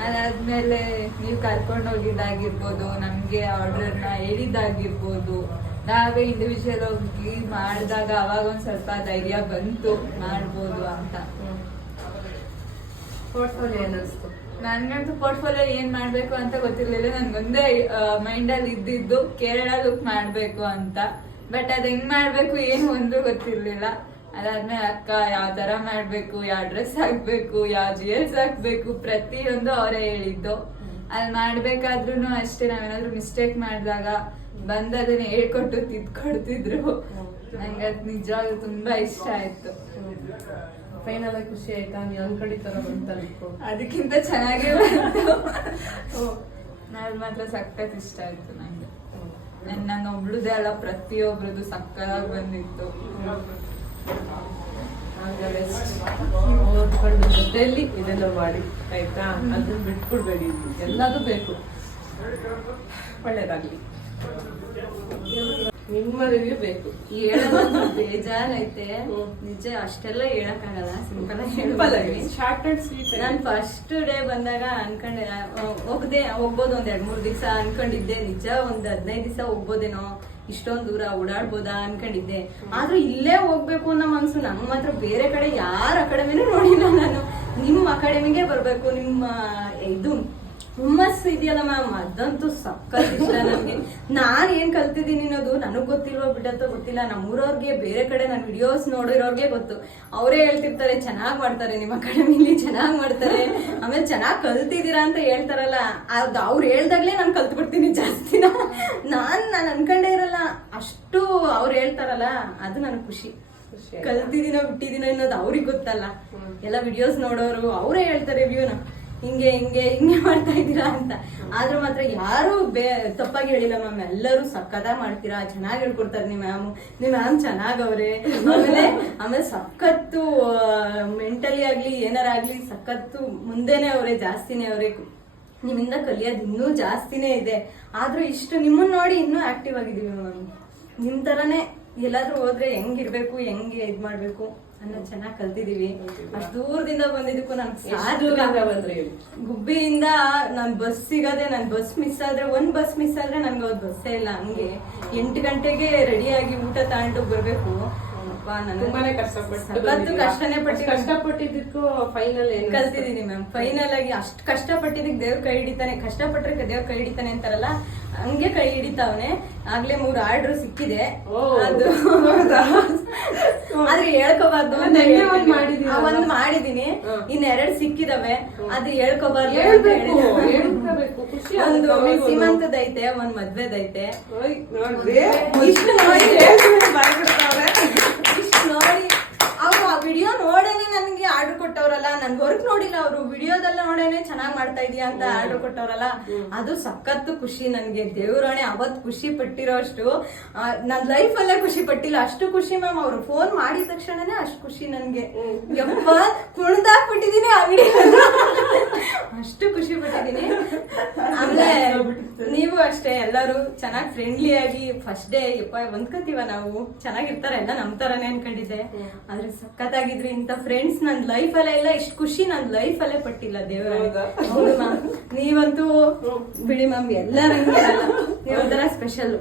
[SPEAKER 5] ಅದಾದ್ಮೇಲೆ ನೀವು ಕರ್ಕೊಂಡು ಹೋಗಿದ್ದಾಗಿರ್ಬೋದು ನಮ್ಗೆ ಆರ್ಡರ್ನ ಹೇಳಿದ್ದಾಗಿರ್ಬೋದು. ನಾವೇ ಇಂಡಿವಿಜುವಲ್ ಹೋಗಿ ಮಾಡಿದಾಗ ಅವಾಗ ಒಂದ್ ಸ್ವಲ್ಪ ಧೈರ್ಯ ಬಂತು ಮಾಡ್ಬೋದು ಅಂತ.
[SPEAKER 1] ಪೋರ್ಟ್ಫೋಲಿಯೋ
[SPEAKER 5] ನನ್ಗಂತೂ ಪೋರ್ಟ್ಫೋಲಿಯೋ ಏನ್ ಮಾಡ್ಬೇಕು ಅಂತ ಗೊತ್ತಿರ್ಲಿಲ್ಲ. ನನ್ಗೊಂದೇ ಮೈಂಡ್ ಅಲ್ಲಿ ಇದ್ದಿದ್ದು ಕೇರಳ ಲುಕ್ ಮಾಡ್ಬೇಕು ಅಂತ. ಬಟ್ ಅದ್ ಹೆಂಗ್ ಮಾಡ್ಬೇಕು ಏನು ಒಂದು ಗೊತ್ತಿರ್ಲಿಲ್ಲ. ಅದಾದ್ಮೇಲೆ ಅಕ್ಕ ಯಾವ ತರ ಮಾಡ್ಬೇಕು ಯಾವ ಡ್ರೆಸ್ ಹಾಕ್ಬೇಕು ಯಾವ ಜ್ಯುವೆಲ್ಸ್ ಹಾಕ್ಬೇಕು ಪ್ರತಿಯೊಂದು ಅವರೇ ಹೇಳಿದ್ದು. ಅಲ್ಲಿ ಮಾಡ್ಬೇಕಾದ್ರೂ ಅಷ್ಟೇ ನಾವೇನಾದ್ರೂ ಮಿಸ್ಟೇಕ್ ಮಾಡಿದಾಗ ಬಂದ್ ಅದನ್ನ ಹೇಳ್ಕೊಟ್ಟು ತಿದ್ಕೊಡ್ತಿದ್ರು ನಂಗೆ ಅದ್ ನಿಜವಾಗ್ಲೂ ತುಂಬಾ ಇಷ್ಟ ಆಯ್ತು.
[SPEAKER 1] ಫೈನಲ್ ಆಗಿ ಖುಷಿ ಆಯ್ತಾ? ನೀವು ಅನ್ಕಡಿ ತರ
[SPEAKER 5] ಅದಕ್ಕಿಂತ ಚೆನ್ನಾಗೇ ಬಂತು. ನಾವ್ ಮಾತ್ರ ಸಖತ್ ಇಷ್ಟ ಆಯ್ತು ನಂಗೆ. ನನ್ ನನ್ನ ಒಬ್ಳುದೇ ಅಲ್ಲ ಪ್ರತಿಯೊಬ್ರದ್ದು ಸಕ್ಕತ್ತಾಗಿ ಬಂದಿತ್ತು.
[SPEAKER 1] ಹಾಗಾದ್ರೆ ಓದ್ಕೊಂಡು ಜೊತೆಯಲ್ಲಿ ಇದೆಲ್ಲ ಮಾಡಿ ಆಯ್ತಾ? ಅದನ್ನ ಬಿಟ್ಬಿಡ್ಬೇಡಿ. ಎಲ್ಲದೂ ಬೇಕು. ಒಳ್ಳೇದಾಗ್ಲಿ. ನಿಮ್ಮ ರಿವ್ಯೂ ಬೇಕು.
[SPEAKER 4] ಹೇಳೋದು ಬೇಜಾರೈತೆ. ನಿಜ ಅಷ್ಟೆಲ್ಲ ಹೇಳಕ್ಕಾಗಲ್ಲ. ಸಿಂಪಲ್
[SPEAKER 1] ಸಿಂಪಲ್ ಆಗಿ. ಶಾರ್ಟ್ ಅಂಡ್ ಸ್ವೀಟ್
[SPEAKER 4] ನಾನ್ ಫಸ್ಟ್ ಡೇ ಬಂದಾಗ ಅನ್ಕೊಂಡೆ ಹೋಗ್ದೆ ಹೋಗ್ಬೋದು ಒಂದ್ ಎರಡ್ ಮೂರ್ ದಿವಸ ಅನ್ಕೊಂಡಿದ್ದೆ. ನಿಜ ಒಂದ್ ಹದಿನೈದು ದಿವಸ ಹೋಗ್ಬೋದೇನೋ. ಇಷ್ಟೊಂದ್ ದೂರ ಓಡಾಡ್ಬೋದಾ ಅನ್ಕೊಂಡಿದ್ದೆ. ಆದ್ರೂ ಇಲ್ಲೇ ಹೋಗ್ಬೇಕು ಅನ್ನೋ ಮನ್ಸು ನಂಗ್ ಮಾತ್ರ ಬೇರೆ ಕಡೆ ಯಾರ ಅಕಾಡೆಮಿನೂ ನೋಡಿಲ್ಲ ನಾನು. ನಿಮ್ಮ ಅಕಾಡೆಮಿಗೆ ಬರ್ಬೇಕು, ನಿಮ್ಮ ಇದು. ಹುಮ್ಮಸ್ ಇದೆಯಲ್ಲ ಮ್ಯಾಮ್ ಅದಂತೂ ಸಕ್ಕತ್ ಇಷ್ಟ ನನಗೆ ನಾನ್ ಏನ್ ಕಲ್ತಿದ್ದೀನಿ ಅನ್ನೋದು ನನಗ್ ಗೊತ್ತಿಲ್ವೋ ಬಿಡತ್ತೋ ಗೊತ್ತಿಲ್ಲ. ನಮ್ಮೂರವ್ರಿಗೆ ಬೇರೆ ಕಡೆ ನಾನು ವಿಡಿಯೋಸ್ ನೋಡಿರೋರ್ಗೆ ಗೊತ್ತು. ಅವರೇ ಹೇಳ್ತಿರ್ತಾರೆ ಚೆನ್ನಾಗ್ ಮಾಡ್ತಾರೆ ನಿಮ್ಮ ಅಕಾಡೆಮಿಲಿ ಚೆನ್ನಾಗ್ ಮಾಡ್ತಾರೆ. ಆಮೇಲೆ ಚೆನ್ನಾಗ್ ಕಲ್ತಿದ್ದೀರಾ ಅಂತ ಹೇಳ್ತಾರಲ್ಲ ಅದು ಅವ್ರು ಹೇಳ್ದಾಗ್ಲೇ ನಾನು ಕಲ್ತ್ಬಿಡ್ತೀನಿ ಜಾಸ್ತಿನ ನಾನ್ ನಾನು ಅನ್ಕೊಂಡೇ ಇರಲ್ಲ. ಅಷ್ಟು ಅವ್ರು ಹೇಳ್ತಾರಲ್ಲ ಅದು ನನಗೆ ಖುಷಿ. ಕಲ್ತಿದ್ದೀನೋ ಬಿಟ್ಟಿದ್ದೀನೋ ಅನ್ನೋದು ಅವ್ರಿಗೆ ಗೊತ್ತಲ್ಲ. ಎಲ್ಲ ವಿಡಿಯೋಸ್ ನೋಡೋರು ಅವರೇ ಹೇಳ್ತಾರೆ ರಿವ್ಯೂನ ಹಿಂಗೆ ಹಿಂಗೆ ಹಿಂಗೆ ಮಾಡ್ತಾ ಇದ್ದೀರಾ ಅಂತ. ಆದ್ರೂ ಮಾತ್ರ ಯಾರು ಬೇ, ತಪ್ಪಾಗಿ ಹೇಳಿಲ್ಲ ಮ್ಯಾಮ್. ಎಲ್ಲರೂ ಸಕ್ಕತ್ತಾಗಿ ಮಾಡ್ತೀರಾ? ಚೆನ್ನಾಗಿ ಹೇಳ್ಕೊಡ್ತಾರೆ ನಿಮ್ಮ ಮ್ಯಾಮ್. ನಿಮ್ಮ ಮ್ಯಾಮ್ ಚೆನ್ನಾಗವ್ರೆ ಆಮೇಲೆ ಆಮೇಲೆ ಸಖತ್ತು ಮೆಂಟಲಿ ಆಗ್ಲಿ, ಏನಾರ ಆಗ್ಲಿ, ಸಖತ್ತು ಮುಂದೆನೆ ಅವ್ರೆ, ಜಾಸ್ತಿನೇ ಅವ್ರೆ. ನಿಮ್ಮಿಂದ ಕಲಿಯೋದು ಇನ್ನೂ ಜಾಸ್ತಿನೇ ಇದೆ. ಆದ್ರೂ ಇಷ್ಟು ನಿಮ್ಮನ್ನ ನೋಡಿ ಇನ್ನೂ ಆಕ್ಟಿವ್ ಆಗಿದೀವಿ ಮ್ಯಾಮ್. ನಿಮ್ ತರನೇ ಎಲ್ಲಾದ್ರೂ ಹೋದ್ರೆ ಹೆಂಗಿರ್ಬೇಕು ಹೆಂಗೆ ಇದ್ ಮಾಡ್ಬೇಕು? ಅನ್ನೋದು ಚೆನ್ನಾಗಿ ಕಲ್ತಿದೀವಿ. ಅಷ್ಟು ದೂರದಿಂದ ಬಂದಿದ್ದಕ್ಕೂ ನನ್ಗೆ
[SPEAKER 1] ದೂರದಿಂದ ಬಂದ್ರಿ
[SPEAKER 4] ಗುಬ್ಬಿಯಿಂದ ನಾನ್ ಬಸ್ ಸಿಗದೆ ನನ್ ಬಸ್ ಮಿಸ್ ಆದ್ರೆ ಒಂದ್ ಬಸ್ ಮಿಸ್ ಆದ್ರೆ ನನ್ಗೆ ಅವ್ರ ಬಸ್ಸೇ ಇಲ್ಲ. ಹಂಗೆ ಎಂಟು ಗಂಟೆಗೆ ರೆಡಿಯಾಗಿ ಊಟ ತಗೊಂಡು ಬರ್ಬೇಕು.
[SPEAKER 1] ತುಂಬಾನೇ ಕಷ್ಟಪಟ್ಟು.
[SPEAKER 4] ಕಷ್ಟನೇ ಪಟ್ಟಿ
[SPEAKER 1] ಕಷ್ಟಪಟ್ಟಿದ್ದಕ್ಕೂ ಫೈನಲ್ ಏನು
[SPEAKER 4] ಕಲ್ತಿದೀನಿ ಮ್ಯಾಮ್ ಫೈನಲ್ ಆಗಿ ಅಷ್ಟು ಕಷ್ಟಪಟ್ಟಿದ್ದಕ್ಕೆ ದೇವ್ರ ಕೈ ಹಿಡಿತಾನೆ. ಕಷ್ಟಪಟ್ರೆ ದೇವ್ರ ಕೈ ಹಿಡಿತಾನೆ ಅಂತಾರಲ್ಲ ಹಂಗೆ ಕೈ ಹಿಡಿತಾವನೆ. ಆಗ್ಲೇ ಮೂರ್ ಆರ್ಡರ್ ಸಿಕ್ಕಿದೆ. ಅದು (laughs) ಆದ್ರೆ ಹೇಳ್ಕೋಬಾರ್ದು
[SPEAKER 1] ಒಂದು
[SPEAKER 4] ಮಾಡಿದೀನಿ. ಇನ್ ಎರಡ್ ಸಿಕ್ಕಿದವೆ. ಅದು ಹೇಳ್ಕೋಬಾರ್ದು ಒಂದು. ಸೀಮಂತದೈತೆ ಒಂದ್ ಮದ್ವೆದೈತೆ
[SPEAKER 1] ಓಯ್, ನೋಡ್ರಿ
[SPEAKER 4] ಇಷ್ಟು ನೋಡಿ
[SPEAKER 1] ಹೇಳ್ತೀನಿ, ಬಾಯ್ ಬಿಡ್ತಾವ್ರೆ.
[SPEAKER 4] ಇಷ್ಟ್ ನೋಡಿ ಅವ್ರು ಆ ವಿಡಿಯೋ ನೋಡೇನೆ ನನ್ಗೆ ಆರ್ಡರ್ ಕೊಟ್ಟವ್ರಲ್ಲ ನನ್ ವರ್ಕ್ ನೋಡಿಲ್ಲ ಅವರು ವಿಡಿಯೋದಲ್ಲಿ ನೋಡೇನೆ ಚೆನ್ನಾಗ್ ಮಾಡ್ತಾ ಇದೀಯ ಅಂತ ಆರ್ಡರ್ ಕೊಟ್ಟವ್ರಲ್ಲ ಅದು ಸಖತ್ತು ಖುಷಿ ನನ್ಗೆ ದೇವ್ರಾಣೆ ಅವತ್ ಖುಷಿ ಪಟ್ಟಿರೋ ಅಷ್ಟು ನನ್ ಲೈಫ್ ಅಲ್ಲೇ ಖುಷಿ ಪಟ್ಟಿಲ್ಲ ಅಷ್ಟು ಖುಷಿ ಮ್ಯಾಮ್ ಅವ್ರು ಫೋನ್ ಮಾಡಿದ ತಕ್ಷಣನೇ ಅಷ್ಟು ಖುಷಿ ನನ್ಗೆ. ಯಪ್ಪ ಕುಣ್ದಾಕ್ಬಿಟ್ಟಿದೀನಿ ಅಂಗಡಿ ಅಷ್ಟು ಖುಷಿ ಪಟ್ಟಿದೀನಿ. ಆಮೇಲೆ ನೀವು ಅಷ್ಟೇ ಎಲ್ಲರೂ ಚೆನ್ನಾಗಿ ಫ್ರೆಂಡ್ಲಿ ಆಗಿ ಫಸ್ಟ್ ಡೇ ಯಪ್ಪ ಹೊಂದ್ಕೋತೀವ ನಾವು? ಚೆನ್ನಾಗಿರ್ತಾರೆ ಎಲ್ಲ ನಮ್ ತರಾನೇ ಅನ್ಕೊಂಡಿದ್ದೆ. ಆದ್ರೆ ಸಖತ್ತಾಗಿದ್ರಿ ಇಂಥ ಫ್ರೆಂಡ್ಸ್ ನನ್ ಲೈಫ್ ಅಲ್ಲೇ ಎಲ್ಲ ಇಷ್ಟು ಖುಷಿ ನನ್ ಲೈಫ್ ಅಲ್ಲೇ ಪಟ್ಟಿಲ್ಲ ದೇವರ.
[SPEAKER 1] ಹೌದಾ?
[SPEAKER 4] ಹೌದು ಮ್ಯಾಮ್ ನೀವಂತೂ ಬಿಡಿ ಮ್ಯಾಮ್ ಎಲ್ಲ ನೀವು ಒಂಥರ ಸ್ಪೆಷಲ್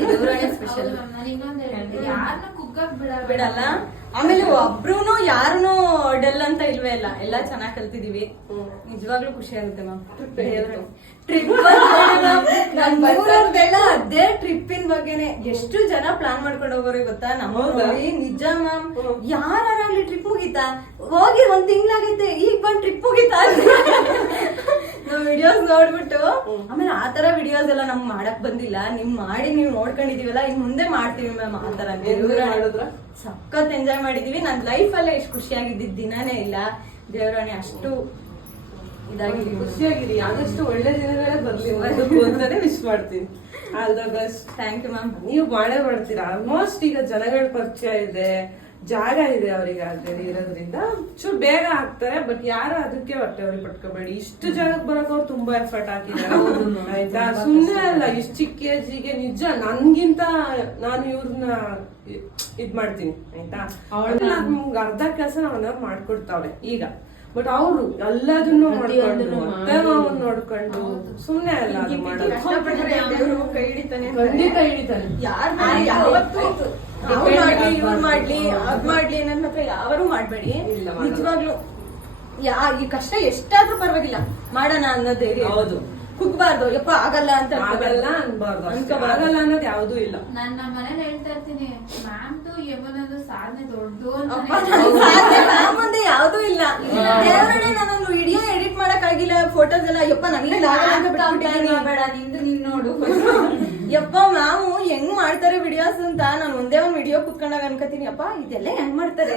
[SPEAKER 4] ದೇವರಾಣೆ ಸ್ಪೆಷಲ್ ಬಿಡಲ್ಲ. ಆಮೇಲೆ ಒಬ್ರು ಯಾರು ಡಲ್ ಅಂತ ಇಲ್ವೇ ಇಲ್ಲ. ಎಲ್ಲ ಚೆನ್ನಾಗ್ ಕಲ್ತಿದೀವಿ. ನಿಜವಾಗ್ಲೂ ಖುಷಿ ಆಗುತ್ತೆ ಮ್ಯಾಮ್. ಟ್ರಿಪ್ (laughs) ಅದೇ ಟ್ರಿಪ್ಪಿನ ಬಗ್ಗೆನೆ. ಎಷ್ಟು ಜನ ಪ್ಲಾನ್ ಮಾಡ್ಕೊಂಡು ಹೋಗೋರೆ ಗೊತ್ತಾ? ನಮ್ಮ ನಿಜ ಮ್ಯಾಮ್. ಯಾರಾಗ್ಲಿ ಟ್ರಿಪ್ ಮುಗೀತಾ? ಹೋಗಿ ಒಂದ್ ತಿಂಗ್ಳಾಗೈತೆ. ಈಗ ಬಂದ್ ಟ್ರಿಪ್ ಮುಗೀತಾ? (laughs) ನಾವ್ ವಿಡಿಯೋಸ್ ನೋಡ್ಬಿಟ್ಟು ಆಮೇಲೆ ಆ ತರ ವಿಡಿಯೋಸ್ ಎಲ್ಲ ನಮ್ಗೆ ಮಾಡಕ್ ಬಂದಿಲ್ಲ. ನಿಮ್ ಮಾಡಿ ನೀವ್ ನೋಡ್ಕೊಂಡಿದೀವಲ್ಲ ಇನ್ ಮುಂದೆ ಮಾಡ್ತೀವಿ ಮ್ಯಾಮ್ ಆ ತರ.
[SPEAKER 1] Enjoy ಮಾಡಿದ್ರಾ?
[SPEAKER 4] ಸಖತ್ ಎಂಜಾಯ್ ಮಾಡಿದೀವಿ. ನನ್ ಲೈಫ್ ಅಲ್ಲೇ ಎಷ್ಟು ಖುಷಿಯಾಗಿದ್ದಿದ್ ದಿನಾನೇ ಇಲ್ಲ. ದೇವರಾಣಿ ಅಷ್ಟು ಇದಾಗಿ
[SPEAKER 1] ಖುಷಿಯಾಗಿರಿ. ಆದಷ್ಟು ಒಳ್ಳೆ ದಿನಗಳೇ ಬರ್ಲಿ. (laughs) ಅಂತಾನೆ ವಿಶ್ ಮಾಡ್ತೀನಿ. All the best.
[SPEAKER 4] Thank you ma'am
[SPEAKER 1] ನೀವು ಮಾಡೇ ಮಾಡ್ತೀರಾ? ಆಲ್ಮೋಸ್ಟ್ ಈಗ ಜನಗಳ ಪರಿಚಯ ಇದೆ. ಜಾಗ ಇದೆ ಅವರಿಗೆ ಆಲ್ರೆಡಿ ಇರೋದ್ರಿಂದ. ಚೂರ್ ಬೇಗ ಆಗ್ತಾರೆ ಬಟ್ ಯಾರು ಅದಕ್ಕೆ ಹೊಟ್ಟೆ ಅವ್ರಿಗೆ ಪಟ್ಕೋಬೇಡಿ. ಇಷ್ಟು ಜಾಗಕ್ಕೆ ಬರಕ್ ಅವ್ರು ತುಂಬಾ ಎಫರ್ಟ್ ಹಾಕಿದ್ದಾರೆ. ಆಯ್ತಾ? ಸುಮ್ನೆ ಅಲ್ಲ ಇಷ್ಟು ಚಿಕ್ಕ ಏಜಿಗೆ ನಿಜ ನನ್ಗಿಂತ ನಾನು ಇವ್ರನ್ನ ಇದ್ ಮಾಡ್ತೀನಿ ಆಯ್ತಾ? ನಮ್ಗೆ ಅರ್ಧ ಕೆಲಸ ನಾವ್ ಮಾಡ್ಕೊಡ್ತಾವ್ರೆ ಈಗ. ಬಟ್ ಅವರು ಎಲ್ಲದನ್ನು ಮಾಡ್ಕೊಂಡು ಮತ್ತೆ ಮಾವನ್ ನೋಡ್ಕೊಂಡು ಸುಮ್ನೆ ಅಲ್ಲ. ಖಂಡಿತ ಹಿಡಿತಾನೆ.
[SPEAKER 4] ಅವ್ರ್ ಮಾಡ್ಲಿ ಇವ್ರು ಮಾಡ್ಲಿ ಅದ್ ಮಾಡ್ಲಿ ನನ್ನ ಮಾತ್ರ ಯಾರು ಮಾಡ್ಬೇಡಿ ನಿಜವಾಗ್ಲು ಯಾ ಈ ಕಷ್ಟ ಎಷ್ಟಾದ್ರೂ ಪರವಾಗಿಲ್ಲ ಮಾಡೋಣ ಅನ್ನೋ ಧೈರ್ಯ
[SPEAKER 1] ಹೌದು.
[SPEAKER 4] ಕುಗ್ಬಾರ್ದು ಯಪ್ಪ ಆಗಲ್ಲ ಅಂತ
[SPEAKER 1] ಆಗಲ್ಲ ಅನ್ಬಾರ್ದು. ಆಗಲ್ಲ ಅನ್ನೋದು ಯಾವುದೂ ಇಲ್ಲ
[SPEAKER 3] ನನ್ನ ನಮ್ಮ ಮನೇಲಿ ಹೇಳ್ತಾ ಇರ್ತೀನಿ ಮ್ಯಾಮ್ದು ಯಮನದು ಸಾಧನೆ ದೊಡ್ಡದು
[SPEAKER 4] ಅಪ್ಪ,
[SPEAKER 3] ಅಂತ
[SPEAKER 4] ನನ್ ಮ್ಯಾಮ್ ಮುಂದೆ ಯಾವ್ದೂ ಇಲ್ಲ ದೇವರಣೆ ನಾನು ವಿಡಿಯೋ ಎಡಿಟ್ ಮಾಡಕ್ ಆಗಿಲ್ಲ ಫೋಟೋಸ್ ಎಲ್ಲ ಯಪ್ಪ ನನಗೆ
[SPEAKER 5] ಬೇಡ ನಿಂದು ನೀನ್ ನೋಡು
[SPEAKER 4] ಯಪ್ಪ ಮ್ಯಾಮು ಹೆಂಗ್ ಮಾಡ್ತಾರೆ ವಿಡಿಯೋಸ್ ಅಂತ? ನಾನು ಒಂದೇ ಒಂದ್ ವಿಡಿಯೋ ಕುತ್ಕೊಂಡಾಗ ಅನ್ಕೋತೀನಿ. ಅಪ್ಪ ಇದೆಲ್ಲ ಹೆಂಗ್ ಮಾಡ್ತಾರೆ?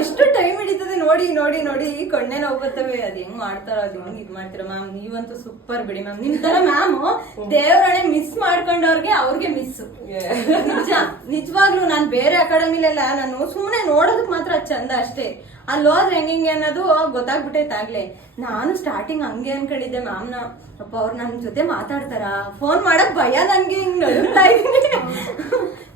[SPEAKER 4] ಎಷ್ಟು ಟೈಮ್ ಹಿಡಿತದೆ ನೋಡಿ ನೋಡಿ ನೋಡಿ ಕಣ್ಣೆ ನೋವು ಬರ್ತವೆ. ಅದ್ ಹೆಂಗ್ ಮಾಡ್ತಾರೋ, ಅದ್ ಹೆಂಗ್ ಇದ್ ಮಾಡ್ತೀರ, ಮ್ಯಾಮ್? ನೀವಂತೂ ಸೂಪರ್ ಬಿಡಿ, ಮ್ಯಾಮ್. ನಿಮ್ ತರ ಮ್ಯಾಮ್ ದೇವ್ರಣೆ ಮಿಸ್ ಮಾಡ್ಕೊಂಡವ್ರಿಗೆ ಅವ್ರಿಗೆ ಮಿಸ್ ನಿಜ, ನಿಜವಾಗ್ಲೂ ನಾನ್ ಬೇರೆ ಅಕಾಡೆಮಿಲೆಲ್ಲ ನಾನು ಸುಮ್ನೆ ನೋಡೋದಕ್ ಮಾತ್ರ ಚಂದ ಅಷ್ಟೇ. ಅಲ್ಲಿ ಹೋದ್ರೆ ಹೆಂಗಿಂಗೆ ಹೆಂಗೆ ಅನ್ನೋದು ಗೊತ್ತಾಗ್ಬಿಟ್ಟೆ ಆಗ್ಲೇ. ನಾನು ಸ್ಟಾರ್ಟಿಂಗ್ ಹಂಗೆ ಅನ್ಕೊಂಡಿದ್ದೆ ಮ್ಯಾಮ್ನ. ಅಪ್ಪ ಅವ್ರು ನನ್ನ ಜೊತೆ ಮಾತಾಡ್ತಾರ. ಫೋನ್ ಮಾಡಕ್ ಭಯ ನನ್ಗೆ ಹಿಂಗ್ ನಡುಗ್ತಾ ಇದೀನಿ.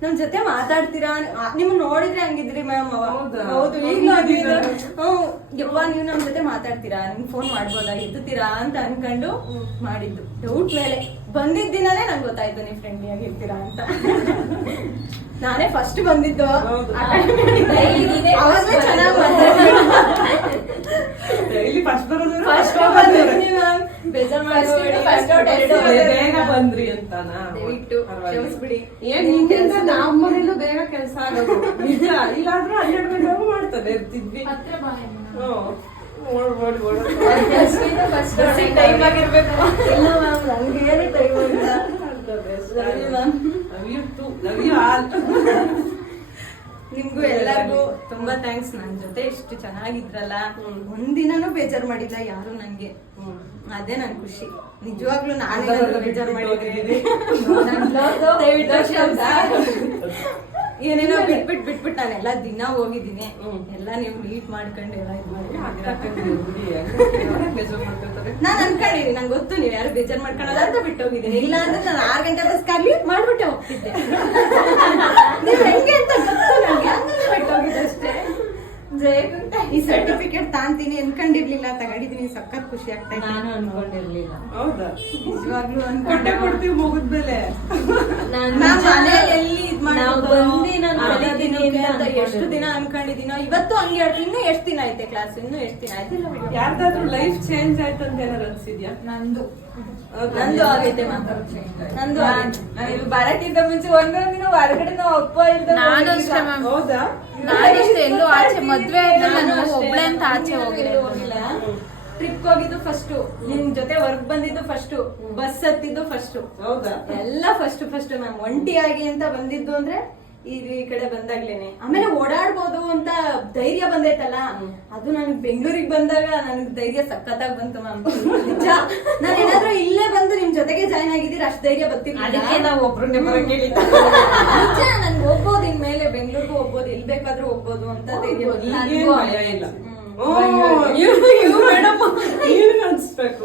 [SPEAKER 4] ನಮ್ ಜೊತೆ ಮಾತಾಡ್ತೀರಾ ನಿಮ್ ನೋಡಿದ್ರೆ ಹಂಗಿದ್ರಿ ಮ್ಯಾಮ್
[SPEAKER 1] ಹೌದಾ?
[SPEAKER 4] ಈಗ್ಲೂ ಹಂಗಿದೆ ಹ್ಮ್ ಯಪ್ಪ ನೀವ್ ನಮ್ ಜೊತೆ ಮಾತಾಡ್ತೀರಾ? ನಿಮ್ ಫೋನ್ ಮಾಡ್ಬೋದಾ? ಎದ್ದುತ್ತೀರಾ ಅಂತ ಅನ್ಕೊಂಡು ಮಾಡಿದ್ದು. ಡೌಟ್ ಮೇಲೆ. ಬಂದಿದ್ದ ದಿನನೇ ನಂಗೆ ಗೊತ್ತಾಯ್ತು ನೀವು ಫ್ರೆಂಡ್ಲಿ ಆಗಿರ್ತೀರಾ ಅಂತ. ನಾನೇ ಫಸ್ಟ್ ಬಂದಿದ್ದು. ಚೆನ್ನಾಗ್
[SPEAKER 1] ಡೈಲಿ ಫಸ್ಟ್ ಬರೋದು
[SPEAKER 4] ಫಸ್ಟ್ ಬರೋದು ಮ್ಯಾಮ್ ಬೇಜಾರ್ ಮಾಡ್ಕೋಬೇಡಿ
[SPEAKER 3] ಫಸ್ಟ್ ಔಟ್ ಎರಡು.
[SPEAKER 1] ಬೇಗ ಬಂದ್ರಿ ಅಂತಾನಾ.
[SPEAKER 4] ದಯವಿಟ್ಟು. ಕ್ಷಮಿಸ್ಬಿಡಿ.
[SPEAKER 1] ಏನ್ ನಿಮ್ಮಿಂದ ನಮ್ಮ ಮನೇಲೂ ಬೇಗ ಕೆಲಸ ಆಗೋದು. ನಿಜ ಇಲ್ಲಾಂದ್ರೆ ಹನ್ನೆರಡು ಗಂಟೆಗೂ ಮಾಡ್ತದೆ ಇರ್ತಿದ್ವಿ.
[SPEAKER 3] ಹತ್ರ ಬಾ ಯಮುನಾ.
[SPEAKER 1] ಹ್ಮ್. ಓಡ್ ಓಡ್ ಫಸ್ಟ್
[SPEAKER 4] ಟೈಮ್ ಆಗಿರ್ಬೇಕು ಇಲ್ಲ ಮ್ಯಾಮ್ ನಂಗೇನು ಟೈಮ್ ಇಲ್ಲ.
[SPEAKER 1] Love you too love you all
[SPEAKER 4] ನಿಮ್ಗೂ ಎಲ್ಲರಿಗೂ ತುಂಬಾ ಥ್ಯಾಂಕ್ಸ್ ನನ್ ಜೊತೆ ಇಷ್ಟು ಚೆನ್ನಾಗಿದ್ರಲ್ಲ.
[SPEAKER 1] ಹ್ಮ್.
[SPEAKER 4] ಒಂದಿನಾನು ಬೇಜಾರ್ ಮಾಡಿಲ್ಲ ಯಾರು ನನ್ಗೆ ಅದೇ ನನ್ ಖುಷಿ. ನಿಜವಾಗ್ಲೂ ನಾನೇ ಬೇಜಾರ್ ಮಾಡಿದ್ದೀನಿ. (laughs) ಕ್ಷಮಿಸಿ. ಏನೇನೋ ಬಿಟ್ಬಿಟ್ ಬಿಟ್ಬಿಟ್ ನಾನೆಲ್ಲ ದಿನ ಹೋಗಿದ್ದೀನಿ. ಎಲ್ಲ ನೀವು ನೀಟ್ ಮಾಡ್ಕೊಂಡು ಎಲ್ಲ ನಾನು ಅನ್ಕೊಂಡಿದ್ದೀನಿ ನಂಗೆ ಗೊತ್ತು ನೀವು ಯಾರು ಬೇಜಾರ್ ಮಾಡ್ಕೊಳ್ಳೋದ ಅಂತ ಬಿಟ್ಟು ಹೋಗಿದ್ದೀನಿ ಇಲ್ಲ ಅಂದ್ರೆ ನಾನು ಆರು ಗಂಟೆ ಬಸ್ ಕಾಲಿ ಮಾಡ್ಬಿಟ್ಟೆ ಹೋಗ್ತಿದ್ದೆ. (laughs) ನೀವು ಹೆಂಗೆ ಅಂತ ಗೊತ್ತು ನಂಗೆ. ಹಂಗಂದ್ರೆ ಬಿಟ್ಟು ಹೋಗಿದ್ದೆ ಅಷ್ಟೇ. ಜಯಗುಂಟ ಈ ಸರ್ಟಿಫಿಕೇಟ್ ತಾಂತೀನಿ ಅನ್ಕೊಂಡಿರ್ಲಿಲ್ಲ ತಗೊಂಡಿದ್ದೀನಿ ಸಖತ್ ಖುಷಿ ಆಗ್ತಾ ಇದೆ.
[SPEAKER 5] ನಾನು ಅನ್ಕೊಂಡಿರ್ಲಿಲ್ಲ.
[SPEAKER 1] ಹೌದಾ?
[SPEAKER 4] ನಿಜವಾಗ್ಲೂ ಅನ್ಕೊಂಡೆ
[SPEAKER 1] ಕೊಡ್ತೀವಿ
[SPEAKER 5] ಮುಗಿದ
[SPEAKER 4] ಮೇಲೆ. ಎಷ್ಟು ದಿನ. ಅನ್ಕೊಂಡಿದೀನೋ ಇವತ್ತು ಹಂಗೆ ಹೇಳ್ತೀನಿ ಇನ್ನು ಎಷ್ಟು ದಿನ ಐತೆ ಕ್ಲಾಸ್ ಇನ್ನು ಎಷ್ಟು ದಿನ ಆಯ್ತಿಲ್ಲ ಬಿಡು.
[SPEAKER 1] ಯಾರ್ದಾದ್ರೂ ಲೈಫ್ ಚೇಂಜ್ ಆಯ್ತು ಅಂತ ಏನಾರು ಅನ್ಸಿದ್ಯಾ?
[SPEAKER 3] ನಂದು.
[SPEAKER 4] ನಂದು ಆಗೈತೆ ನಂದು
[SPEAKER 5] ನಾನ್- ಬರಕ್ಕಿಂತ ಮುಂಚೆ ಒಂದೊಂದ್ ದಿನ ಹೊರಗಡೆ ನಾವು ಅಪ್ಪ ಇಲ್ದ
[SPEAKER 3] ನಾನು ಅಷ್ಟೇ ಮ್ಯಾಮ್
[SPEAKER 1] ಹೌದಾ?
[SPEAKER 3] ನಾನು ಎಲ್ಲೂ ಆಚೆ ಮದ್ವೆ ಆದ್ಮೇಲೆ ನಾನು. ಒಬ್ಳೆ ಅಂತ ಆಚೆ ಹೋಗಿಲ್ಲ
[SPEAKER 4] ಹೋಗಿಲ್ಲ. ಟ್ರಿಪ್ ಹೋಗಿದ್ದು ಫಸ್ಟ್ ನಿಮ್ ಜೊತೆ ವರ್ಕ್ ಬಂದಿದ್ದು ಫಸ್ಟ್ ಬಸ್ ಹತ್ತಿದ್ದು ಫಸ್ಟ್
[SPEAKER 1] ಹೌದಾ?
[SPEAKER 4] ಎಲ್ಲ ಫಸ್ಟ್ ಫಸ್ಟ್ ಮ್ಯಾಮ್ ಒಂಟಿಯಾಗಿ ಅಂತ ಬಂದಿದ್ದು ಅಂದ್ರೆ ಈ ಈ ಕಡೆ ಬಂದಾಗ್ಲೇನೆ. ಆಮೇಲೆ ಓಡಾಡ್ಬೋದು ಅಂತ ಧೈರ್ಯ ಬಂದೈತಲ್ಲ? ಅದು ನನಗೆ ಬೆಂಗಳೂರಿಗೆ ಬಂದಾಗ ನನಗೆ ಧೈರ್ಯ ಸಖತ್ತಾಗಿ ಬಂತು ಮ್ಯಾಮ್. (laughs) ನಿಜ. ನಾನು ಏನಾದ್ರೂ ಇಲ್ಲೇ ಬಂದು ನಿಮ್ ಜೊತೆಗೆ ಜಾಯ್ನ್ ಆಗಿದ್ದೀರಾ? ಅಷ್ಟು ಧೈರ್ಯ ಬರ್ತೀನಿ
[SPEAKER 5] ಅದಕ್ಕೆ ನಾವು ಒಬ್ರನ್ನೇ ಬರಕ್. (laughs)
[SPEAKER 4] ನಿಜ ನನ್ಗೆ ಹೋಗ್ಬೋದು ಇನ್ಮೇಲೆ ಬೆಂಗಳೂರಿಗೆ ಹೋಗ್ಬೋದು ಎಲ್ಲಿ ಬೇಕಾದ್ರೂ ಹೋಗ್ಬೋದು ಅಂತ ಧೈರ್ಯ.
[SPEAKER 1] ನೀನು (laughs) ಅನ್ಸ್ಬೇಕು.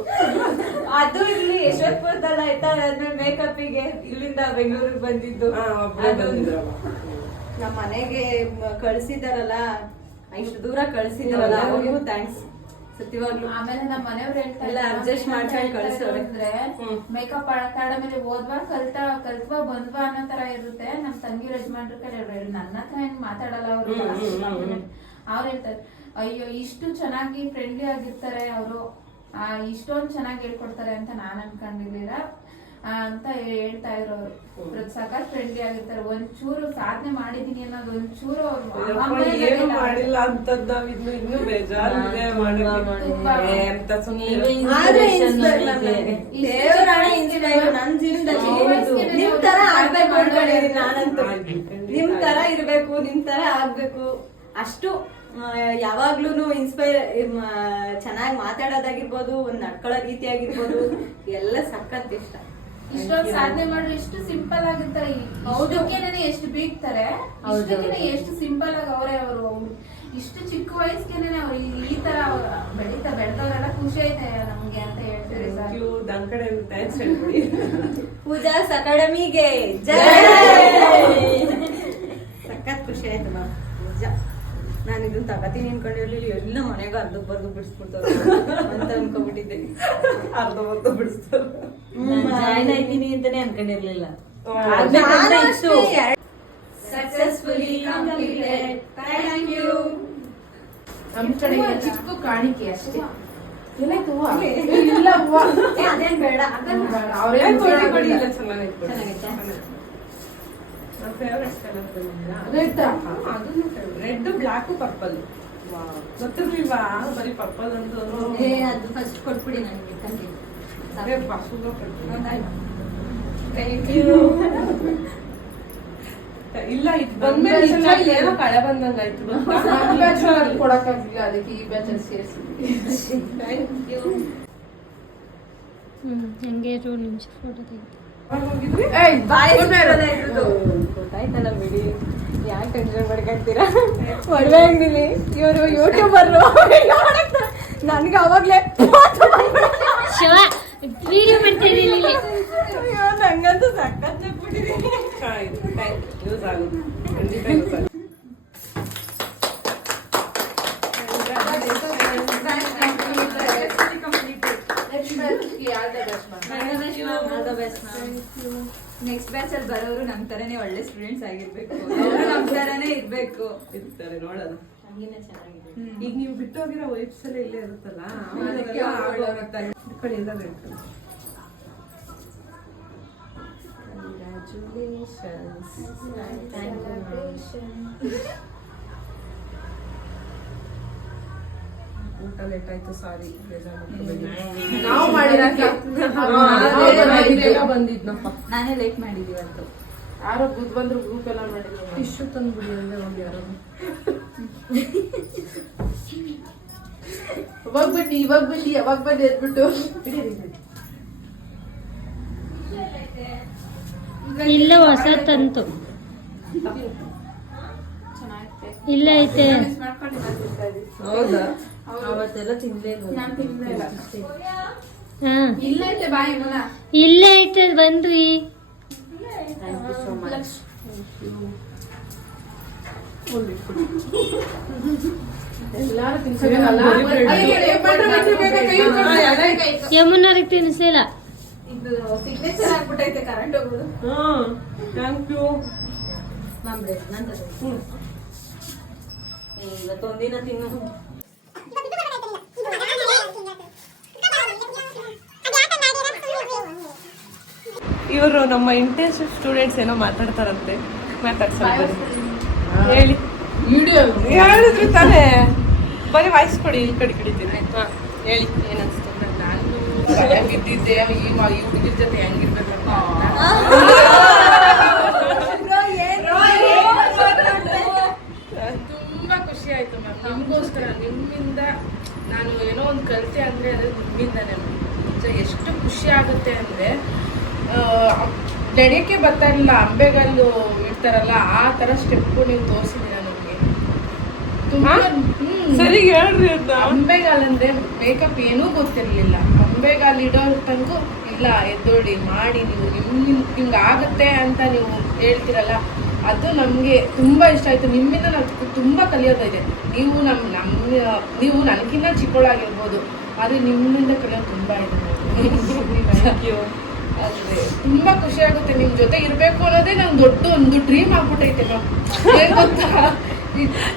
[SPEAKER 5] ಅದು ಇಲ್ಲಿ ಯಶವಂತಪುರದಲ್ಲ ಆಯ್ತಾ? ಅದಾದ್ಮೇಲೆ ಮೇಕಪ್ಪಿಗೆ ಇಲ್ಲಿಂದ ಬೆಂಗಳೂರಿಗೆ ಬಂದಿದ್ದು.
[SPEAKER 4] ನಮ್ಮ ಮನೆಗೆ ಕಳ್ಸಿದಾರಲ್ಲ. ಇಷ್ಟು ದೂರ ಕಳ್ಸಿದಾರಲ್ಲ ಅವ್ರಿಗೂ ಥ್ಯಾಂಕ್ಸ್ ಸತ್ಯವಾಗ್ಲು.
[SPEAKER 3] ಆಮೇಲೆ ನಮ್ಮ ಮನೆಯವ್ರು
[SPEAKER 4] ಹೇಳ್ತಾರೆ ಅಡ್ಜಸ್ಟ್ ಮಾಡ್ಕೊಂಡು ಕಳ್ಸವ್ರೆ.
[SPEAKER 3] ಅಂದ್ರೆ ಮೇಕಪ್ ಅಕಾಡೆಮಿಲಿ ಹೋದ್ವಾ ಕಲ್ತಾ ಕಲ್ತ್ವಾ ಬಂದ್ವಾ ಅನ್ನೋ ತರ ಇರುತ್ತೆ. ನಮ್ ತಂಗಿ ಯಜಮಾನ್ರ ಕಡೆ ಹೇಳಿ ನನ್ನ ಹತ್ರ ಹೆಂಗ್ ಮಾತಾಡಲ್ಲ ಅವರು. ಅವ್ರು ಹೇಳ್ತಾರೆ ಅಯ್ಯೋ ಇಷ್ಟು ಚೆನ್ನಾಗಿ ಫ್ರೆಂಡ್ಲಿ ಆಗಿರ್ತಾರೆ ಅವರು. ಇಷ್ಟೊಂದ್ ಚೆನ್ನಾಗಿ ಹೇಳ್ಕೊಡ್ತಾರೆ ಅಂತ ನಾನು ಅನ್ಕೊಂಡಿರ್ಲಿಲ್ಲ. ಆ, ಅಂತ ಹೇಳ್ತಾ ಇರೋರು. ಸಖತ್ ಫ್ರೆಂಡ್ಲಿ ಆಗಿರ್ತಾರೆ. ಒಂಚೂರು ಸಾಧನೆ ಮಾಡಿದೀನಿ ಅನ್ನೋದು ಒಂಚೂರು
[SPEAKER 1] ಏನು. ಮಾಡಿಲ್ಲ ಅಂತದ್ ನಾವ್ ಇನ್ನು ಬೇಜಾರಿದೆ ಅಂತ
[SPEAKER 4] ನಿಮ್ ತರ ಆಗ್ಬೇಕು. ನಿಮ್ ತರ ಇರ್ಬೇಕು ನಿಮ್ ತರ ಆಗ್ಬೇಕು. ಅಷ್ಟು ಯಾವಾಗ್ಲೂ ಇನ್ಸ್ಪೈರ್ ಚೆನ್ನಾಗಿ ಮಾತಾಡೋದಾಗಿರ್ಬೋದು ಒಂದ್ ನಡ್ಕೊಳ್ಳೋ ರೀತಿ ಆಗಿರ್ಬೋದು ಎಲ್ಲ ಸಖತ್ ಇಷ್ಟ.
[SPEAKER 3] ಇಷ್ಟೊಂದು ಸಾಧನೆ ಮಾಡ್ರು ಎಷ್ಟು ಸಿಂಪಲ್ ಆಗಿರ್ತಾರೆ ಹೌದಕ್ಕೇನೆ ಎಷ್ಟು ಬೀಗ್ತಾರೆ. ಇಷ್ಟಕ್ಕೇನೆ ಎಷ್ಟು ಸಿಂಪಲ್ ಆಗಿ ಅವರೇ ಅವರು ಇಷ್ಟು ಚಿಕ್ಕ ವಯಸ್ಸಿಗೆ ಅವ್ರು ಈ- ತರ ಬೆಳೀತಾ ಬೆಳೆದವರೆಲ್ಲ ಖುಷಿ ಐತೆ ನಮ್ಗೆ ಅಂತ ಹೇಳ್ತಾರೆ
[SPEAKER 4] ಪೂಜಾಸ್ ಅಕಾಡೆಮಿಗೆ ಜೈ! ಸಖತ್ ಖುಷಿ ಆಯ್ತು ಮ್ಯಾಮ್ ನಿಜ ನಾನು ಇದನ್ನ ತಗತೀನಿ ಅನ್ಕೊಂಡಿರ್ಲಿಲ್ಲ ಎಲ್ಲ ಮನೆಗೆ ಅರ್ಧ ಬರ್ದು ಬಿಡಿಸ್ಬಿಡ್ತಾರೆ. ಅಂತ ಅನ್ಕೊಬಿಟ್ಟಿದ್ದೆ
[SPEAKER 1] ಅರ್ಧ ಬರ್ದು ಬಿಡಿಸ್ತಾರೆ.
[SPEAKER 5] ನಾನ್ ಜಾಯ್ನ್ ಆಯ್ತೀನಿ ಅಂತಾನೆ ಅನ್ಕೊಂಡಿರ್ಲಿಲ್ಲ.
[SPEAKER 4] ಸಕ್ಸಸ್ಫುಲಿ ಕಂಪ್ಲೀಟೆಡ್ ಥ್ಯಾಂಕ್ ಯು
[SPEAKER 6] ನಮ್ ಕಡೆ ಚಿಕ್ಕ ಕಾಣಿಕೆ ಅಷ್ಟೇ. ಇಲ್ಲ ಹೂವ.
[SPEAKER 4] ಏ, ಅದೇನ್ ಬೇಡ.
[SPEAKER 6] ಅವ್ರೇನ್
[SPEAKER 1] ಏನ್ ಕೊಡಿ ಕೊಡಿ ಇಲ್ಲ ಚೆನ್ನಾಗೈತೆ ಕೊಡಿ.
[SPEAKER 4] ಚೆನ್ನಾಗೈತೆ?
[SPEAKER 1] Favourite colour? ಅದನ್ನು ರೆಡ್ ಬ್ಲಾಕ್ ಪರ್ಪಲ್ ಗೊತ್ತಿರ್ಲಿಲ್ವಾ? ಬರೀ ಪರ್ಪಲ್ ಅಂತ
[SPEAKER 4] ಏ ಅದು ಫಸ್ಟ್ ಕೊಟ್ಬಿಡಿ ನನಗೆ
[SPEAKER 1] ಬಸುಗ
[SPEAKER 4] ಥ್ಯಾಂಕ್ ಯು
[SPEAKER 1] ಇಲ್ಲ ಇದು ಬಂದ್ಮೇಲೆ ಏನೋ ಕಳೆ
[SPEAKER 6] ಬಂದಂಗ ಆಯ್ತು ಕೊಡಕ್ಕಾಗ್ಲಿಲ್ಲ ಅದಕ್ಕೆ ಈ ಬ್ಯಾಚ್ ಅಲ್ಲಿ ಸೇರಿಸಿದ್ವಿ
[SPEAKER 1] ಥ್ಯಾಂಕ್ ಯು
[SPEAKER 7] ಹಂಗೆ ಎರಡು ನಿಮಿಷ ಫೋಟೋ ತೆಗಿತು
[SPEAKER 4] ಗೊತ್ತಾಯ್ತಲ್ಲ ಬಿಡಿ. ಯಾಕೆ ಟೆನ್ಷನ್ ಮಾಡ್ಕೊಂತೀರಾ? ಒಳ್ಳೆ ಅಂಗಡಿಲಿ ಇವರು ಯೂಟ್ಯೂಬರ್ ನನ್ಗೆ ಅವಾಗ್ಲೇ (laughs)
[SPEAKER 7] ಶಿವ ವಿಡಿಯೋ
[SPEAKER 4] ಅಯ್ಯೋ ನಂಗಂತೂ ಆಗುತ್ತೆ ಬಿಟ್ಟಿದ್ದೀನಿ
[SPEAKER 1] ಥ್ಯಾಂಕ್ ಯು
[SPEAKER 5] ನೆಕ್ಸ್ಟ್ ಬ್ಯಾಚ್ ಅಲ್ಲಿ ಬರೋರು ನಮ್ ತರನೇ ಒಳ್ಳೆ ಸ್ಟೂಡೆಂಟ್ಸ್ ಆಗಿರ್ಬೇಕು. ಅವ್ರು ನಮ್ ತರನೇ ಇರ್ಬೇಕು.
[SPEAKER 1] ಇರ್ತಾರೆ ನೋಡೋಣ.
[SPEAKER 4] ಹಂಗಿನ ಚೆನ್ನಾಗಿದೆ.
[SPEAKER 1] ಈಗ ನೀವು ಬಿಟ್ಟೋಗಿರೋ ವೈಫ್ಸ್ ಎಲ್ಲ ಇಲ್ಲೇ ಇರುತ್ತಲ್ಲ
[SPEAKER 5] ಅದಕ್ಕೆ
[SPEAKER 1] ಆಗೋಗುತ್ತೆ. ಎಲ್ಲ ಬೇಕು ಊಟ ಲೇಟ್ ಆಯ್ತು ಸಾರಿ
[SPEAKER 6] ನಾವು
[SPEAKER 1] ಬೇಗ ಬಂದಿದ್ನಪ್ಪ
[SPEAKER 5] ನಾನೇ ಲೇಟ್ ಮಾಡಿದೀವಿ ಅಂತ
[SPEAKER 6] ಯಾರೋ ಬುದ್ ಬಂದ್ರು ಗ್ರೂಪ್ ಎಲ್ಲ ಮಾಡಿದ್ರು
[SPEAKER 1] ಟಿಶ್ಯೂ ತಂದ್ಬಿಡಿ ಅಂದ್ರೆ ಒಂದು ಯಾರು.
[SPEAKER 6] ಅವಾಗ ಬನ್ನಿ ಇವಾಗ ಬನ್ನಿ ಅವಾಗ ಬನ್ನಿ ಅಂದ್ಬಿಟ್ಟು
[SPEAKER 7] ಇಲ್ಲ ಹೊಸ ತಂತು. ಇಲ್ಲ ಐತೆ.
[SPEAKER 1] ಹೌದಾ?
[SPEAKER 4] ಅವತ್ತೆಲ್ಲ ತಿನ್ಲೇ
[SPEAKER 6] ನಾನು ತಿಂದೇ ಇಲ್ಲ.
[SPEAKER 7] ಹಾ.
[SPEAKER 6] ಇಲ್ಲ ಐತೆ ಬಾಯಿ ಮನ
[SPEAKER 7] ಇಲ್ಲ ಐತೆ
[SPEAKER 4] ಥ್ಯಾಂಕ್ ಯು ಸೋ ಮಚ್
[SPEAKER 5] ಇದು ಸಿಗ್ನೇಚರ್ ಆಗ್ಬಿಟ್ಟೈತೆ ಕರೆಂಟ್ ಹೋಗೋದು
[SPEAKER 1] ಹ್ಮ್ ಥ್ಯಾಂಕ್ ಯು
[SPEAKER 4] ಮಾಮ್ರೆ ನಂತರ ಇವತ್ತೊಂದಿನ ತಿನ್ನು.
[SPEAKER 1] ಇವರು ನಮ್ಮ ಇಂಟರ್ನ್ಶಿಪ್ ಸ್ಟೂಡೆಂಟ್ಸ್ ಏನೋ ಮಾತಾಡ್ತಾರಂತೆ. ಮಾತಾಡ್ತಾರೆ ಹೇಳಿ. ಹೇಳಿದ್ರಿ ತಾನೇ. ಬರೀ ವಾಯ್ಸ್ ಕೊಡಿ ಇಲ್ಲಿ ಕಡೆ ಕಡಿತೀನಿ ಹಾ ಹೇಳಿ. ಏನನ್ಸ್ತು
[SPEAKER 6] ಹೆಂಗಿದ್ದಿದ್ದೆ ಇವಾಗ ಈ ಹುಡುಗಿರ ಜೊತೆ ಹೆಂಗಿರ್ಬೇಕಂತ (laughs) ತುಂಬಾ ಖುಷಿ ಆಯ್ತು ಮ್ಯಾಮ್ ನಿಮ್ಗೋಸ್ಕರ ನಿಮ್ಮಿಂದ ನಾನು ಏನೋ ಒಂದು ಕಲಿತೆ ಅಂದರೆ ಅದು ನಿಮ್ಮಿಂದನೇ. ಸೊ ಎಷ್ಟು ಖುಷಿ ಆಗುತ್ತೆ ಅಂದರೆ ನಡೆಯೋಕ್ಕೆ ಬರ್ತಾ ಇರಲಿಲ್ಲ ಅಂಬೆಗಲ್ಲು ಇಡ್ತಾರಲ್ಲ ಆ ಥರ ಸ್ಟೆಪ್ಪು ನೀವು ತೋರಿಸಿದ್ದೀರ ನನಗೆ ತುಂಬಾ.
[SPEAKER 1] ಸರಿ ಹೇಳ್ರಿ ಅಂತ.
[SPEAKER 6] ಅಂಬೆಗಾಲ್ ಅಂದರೆ ಮೇಕಪ್ ಏನೂ ಗೊತ್ತಿರಲಿಲ್ಲ. ಅಂಬೆಗಾಲ್ ಇಡೋ ತನಕ ಇಲ್ಲ ಎದ್ದೋಡಿ ಮಾಡಿ ನೀವು ನಿಮ್ಗೆ ನಿಮ್ಗೆ ಆಗುತ್ತೆ ಅಂತ ನೀವು ಹೇಳ್ತಿರಲ್ಲ. ಅದು ನಮಗೆ ತುಂಬ ಇಷ್ಟ ಆಯ್ತು. ನಿಮ್ಮಿಂದ ನಾವು ತುಂಬ ಕಲಿಯೋದಿದೆ ನೀವು ನಮ್ಮ ನಮ್ಮ ನೀವು ನನಗಿನ್ನ ಚಿಕ್ಕವಳಾಗಿರ್ಬೋದು ಆದರೆ ನಿಮ್ಮಿಂದ ಕಲಿಯೋದು ತುಂಬ ಇದೆ. ಅದೇ ತುಂಬಾ ಖುಷಿ ಆಗುತ್ತೆ. ನಿಮ್ ಜೊತೆ ಇರಬೇಕು ಅನ್ನೋದೇ ನಂಗೆ ದೊಡ್ಡ ಒಂದು ಡ್ರೀಮ್ ಆಗ್ಬಿಟ್ಟೈತೆ ಗೊತ್ತಾ?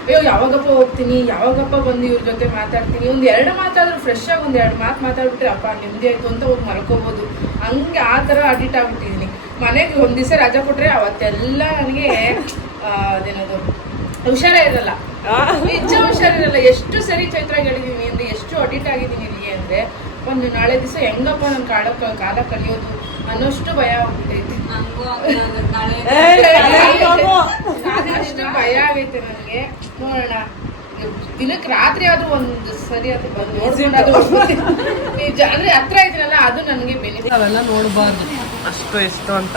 [SPEAKER 6] ಅಯ್ಯೋ ಯಾವಾಗಪ್ಪ ಹೋಗ್ತೀನಿ ಯಾವಾಗಪ್ಪ ಬಂದು ಇವ್ರ ಜೊತೆ ಮಾತಾಡ್ತೀನಿ. ಒಂದು ಎರಡು ಮಾತಾದ್ರೂ ಫ್ರೆಶ್ ಆಗಿ ಒಂದು ಎರಡು ಮಾತು ಮಾತಾಡ್ಬಿಟ್ರೆ ಅಪ್ಪ ನೆಮ್ಮದಿ ಆಯಿತು ಅಂತ ಹೋಗಿ ಮರ್ಕೋಬೋದು ಹಂಗೆ ಆ ಥರ ಅಡಿಟ್ ಆಗ್ಬಿಟ್ಟಿದೀನಿ. ಮನೆಗೆ ಒಂದ್ ದಿವಸ ರಜಾ ಕೊಟ್ರೆ ಅವತ್ತೆಲ್ಲ ನನಗೆ ಅದೇನದು ಹುಷಾರೇ ಇರಲ್ಲ ನಿಜ ಹುಷಾರಿರಲ್ಲ. ಎಷ್ಟು ಸರಿ ಚೈತ್ರ ಹೇಳಿದೀನಿ ಅಂದ್ರೆ ಎಷ್ಟು ಅಡಿಟ್ ಆಗಿದ್ದೀನಿ ಇಲ್ಲಿ ಅಂದ್ರೆ ಒಂದು ನಾಳೆ ದಿವಸ ಹೆಂಗಪ್ಪ ನನ್ನ ಕಾಲ ಕಾಲ ಕಲಿಯೋದು ಅನ್ನೋಷ್ಟು ಭಯ ಆಗ್ಬಿಟ್ಟೈತೆ ಅಷ್ಟು ಭಯ ಆಗೈತೆ ನನಗೆ. ನೋಡೋಣ. ದಿನಕ್ಕೆ ರಾತ್ರಿ ಆದ್ರೂ ಒಂದು ಸರಿ ಅದು ಬಂದು ನೋಡ್ಕೊಂಡು. ನಿಜ. ಅಂದ್ರೆ ಹತ್ರ ಇದ್ರಲ್ಲ ಅದು ನನಗೆ ಬೆನಿಫಿಟ್.
[SPEAKER 1] ಅವೆಲ್ಲ ನೋಡಬಾರ್ದು. ಅಷ್ಟು ಎಷ್ಟು ಅಂತ.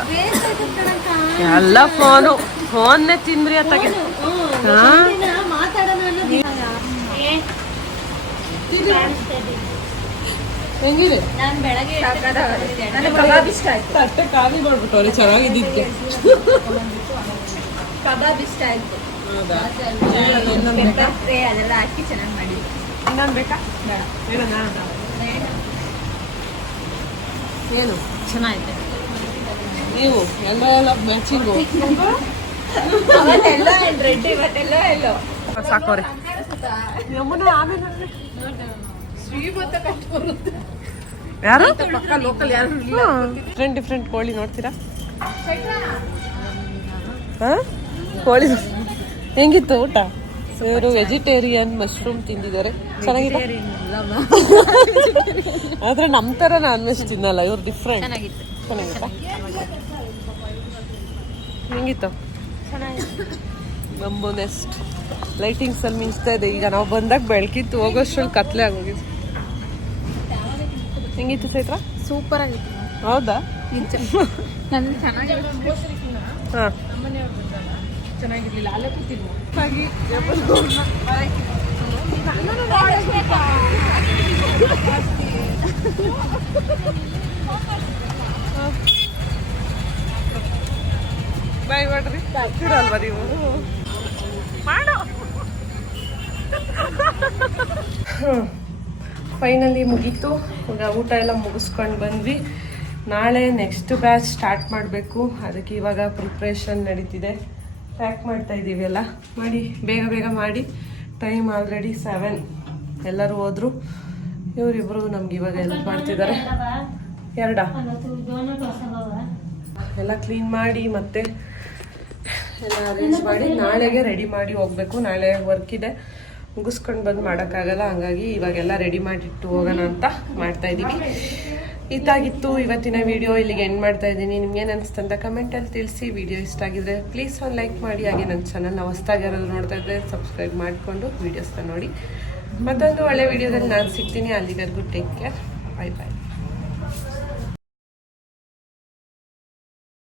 [SPEAKER 1] ಎಲ್ಲ ಫೋನು ಫೋನ್ನೇ ತಿಂದ್ರಿ ಅತ್ತಾಗೆ. ಹಾ? ಹೆಂಗಿದೆ?
[SPEAKER 7] ನಾನು ಬೆಳಗ್ಗೆ
[SPEAKER 5] ನನಗೆ ಕಬಾಬ್ ಇಷ್ಟ ಆಯ್ತು.
[SPEAKER 1] ತಟ್ಟೆ ಚೆನ್ನಾಗಿದ್ದಿದ್ದೆ.
[SPEAKER 5] ಕಬಾಬ್ ಇಷ್ಟ ಆಯ್ತು. ಪೆಪ್ಪರ್ ಸ್ಪ್ರೇ ಅದೆಲ್ಲ ಹಾಕಿ ಚೆನ್ನಾಗಿ
[SPEAKER 1] ಇನ್ನೊಂದು ಬೇಕಾ? ಹೇಳೋಣ ಏನು
[SPEAKER 7] ಚೆನ್ನಾಗಿದೆ.
[SPEAKER 1] ನೀವು ಎಲ್ಲ ಎಲ್ಲ ಮ್ಯಾಚಿಂಗು
[SPEAKER 5] ಅವತ್ತೆಲ್ಲ ರೆಡ್ ಇವತ್ತೆಲ್ಲ ಎಲ್ಲೋ?
[SPEAKER 1] ಸಾಕೋರಿ. ಯಮುನಾ ಆಮೇಲೆ ಯಾರು? ಡಿಫ್ರೆಂಟ್ ಡಿಫ್ರೆಂಟ್ ಕೋಳಿ ನೋಡ್ತೀರಾ? ಹಾ? ಕೋಳಿ. ಹೆಂಗಿತ್ತು ಊಟ? ಇವರು ವೆಜಿಟೇರಿಯನ್ ಮಶ್ರೂಮ್ ತಿಂದಿದ್ದಾರೆ. ಚೆನ್ನಾಗಿದೆ ಆದ್ರೆ ನಮ್ ತರ ನಾನ್ ವೆಜ್ ತಿನ್ನಲ್ಲ ಇವ್ರು ಡಿಫ್ರೆಂಟ್ ಚೆನ್ನಾಗಿತ್ತ. ಹೆಂಗಿತ್ತು? ಬಂಬು ನೆಸ್ಟ್ ಲೈಟಿಂಗ್ಸ್ ಅಲ್ಲಿ ಮಿಂಚ್ತಾ ಇದೆ. ಈಗ ನಾವು ಬಂದಾಗ ಬೆಳಕಿತ್ತು ಹೋಗೋಷ್ಟ್ರಲ್ಲಿ ಕತ್ಲೆ ಆಗೋಗಿತ್ತು ಹೆಂಗಿತ್ತು ಚೈತ್ರ?
[SPEAKER 3] ಸೂಪರ್ ಆಗಿತ್ತು
[SPEAKER 1] ಹೌದಾ
[SPEAKER 3] ನನ್ ಅಲ್ಲೇ
[SPEAKER 1] ಹಾ ಬಾಯ್ ಮಾಡ್ರಿ. ಅಲ್ವಾ ನೀವು? ಮಾಡೋ. ಫೈನಲಿ ಮುಗೀತು. ಈಗ ಊಟ ಎಲ್ಲ ಮುಗಿಸ್ಕೊಂಡು ಬಂದ್ವಿ. ನಾಳೆ ನೆಕ್ಸ್ಟ್ ಬ್ಯಾಚ್ ಸ್ಟಾರ್ಟ್ ಮಾಡಬೇಕು. ಅದಕ್ಕೆ ಇವಾಗ ಪ್ರಿಪ್ರೇಷನ್ ನಡೀತಿದೆ. ಪ್ಯಾಕ್ ಮಾಡ್ತಾ ಇದ್ದೀವಿ ಎಲ್ಲ ಮಾಡಿ ಬೇಗ ಬೇಗ ಮಾಡಿ. ಟೈಮ್ ಆಲ್ರೆಡಿ ಸೆವೆನ್ ಎಲ್ಲರೂ ಹೋದ್ರು. ಇವರಿಬ್ಬರು ನಮ್ಗೆ ಇವಾಗ ಹೆಲ್ಪ್ ಮಾಡ್ತಿದ್ದಾರೆ. ಎರಡಾ? ಎಲ್ಲ ಕ್ಲೀನ್ ಮಾಡಿ ಮತ್ತೆ ಎಲ್ಲ ಅರೇಂಜ್ ಮಾಡಿ ನಾಳೆಗೆ ರೆಡಿ ಮಾಡಿ ಹೋಗ್ಬೇಕು. ನಾಳೆ ವರ್ಕ್ ಇದೆ. ಮುಗಿಸ್ಕೊಂಡು ಬಂದು ಮಾಡೋಕ್ಕಾಗಲ್ಲ. ಹಂಗಾಗಿ ಇವಾಗೆಲ್ಲ ರೆಡಿ ಮಾಡಿಟ್ಟು ಹೋಗೋಣ ಅಂತ ಮಾಡ್ತಾ ಇದ್ದೀವಿ ಇದಾಗಿತ್ತು. ಇವತ್ತಿನ ವಿಡಿಯೋ ಇಲ್ಲಿಗೆ ಎಂಡ್ ಮಾಡ್ತಾ ಇದ್ದೀನಿ. ನಿಮ್ಗೆ ಅನಿಸ್ತು ಅಂತ ಕಮೆಂಟಲ್ಲಿ ತಿಳಿಸಿ. ವಿಡಿಯೋ ಇಷ್ಟ ಆಗಿದ್ರೆ ಪ್ಲೀಸ್ ಒಂದು ಲೈಕ್ ಮಾಡಿ. ಹಾಗೆ ನನ್ನ ಚಾನಲ್ನ ಹೊಸ್ದಾಗಿ ಯಾರಾದ್ರು ನೋಡ್ತಾ ಇದ್ದರೆ ಸಬ್ಸ್ಕ್ರೈಬ್ ಮಾಡಿಕೊಂಡು ವೀಡಿಯೋಸ್ನ ನೋಡಿ. ಮತ್ತೊಂದು ಒಳ್ಳೆ ವಿಡಿಯೋದಲ್ಲಿ ನಾನು ಸಿಗ್ತೀನಿ. ಅಲ್ಲಿವರೆಗೂ ಟೇಕ್ ಕೇರ್ ಬಾಯ್ ಬಾಯ್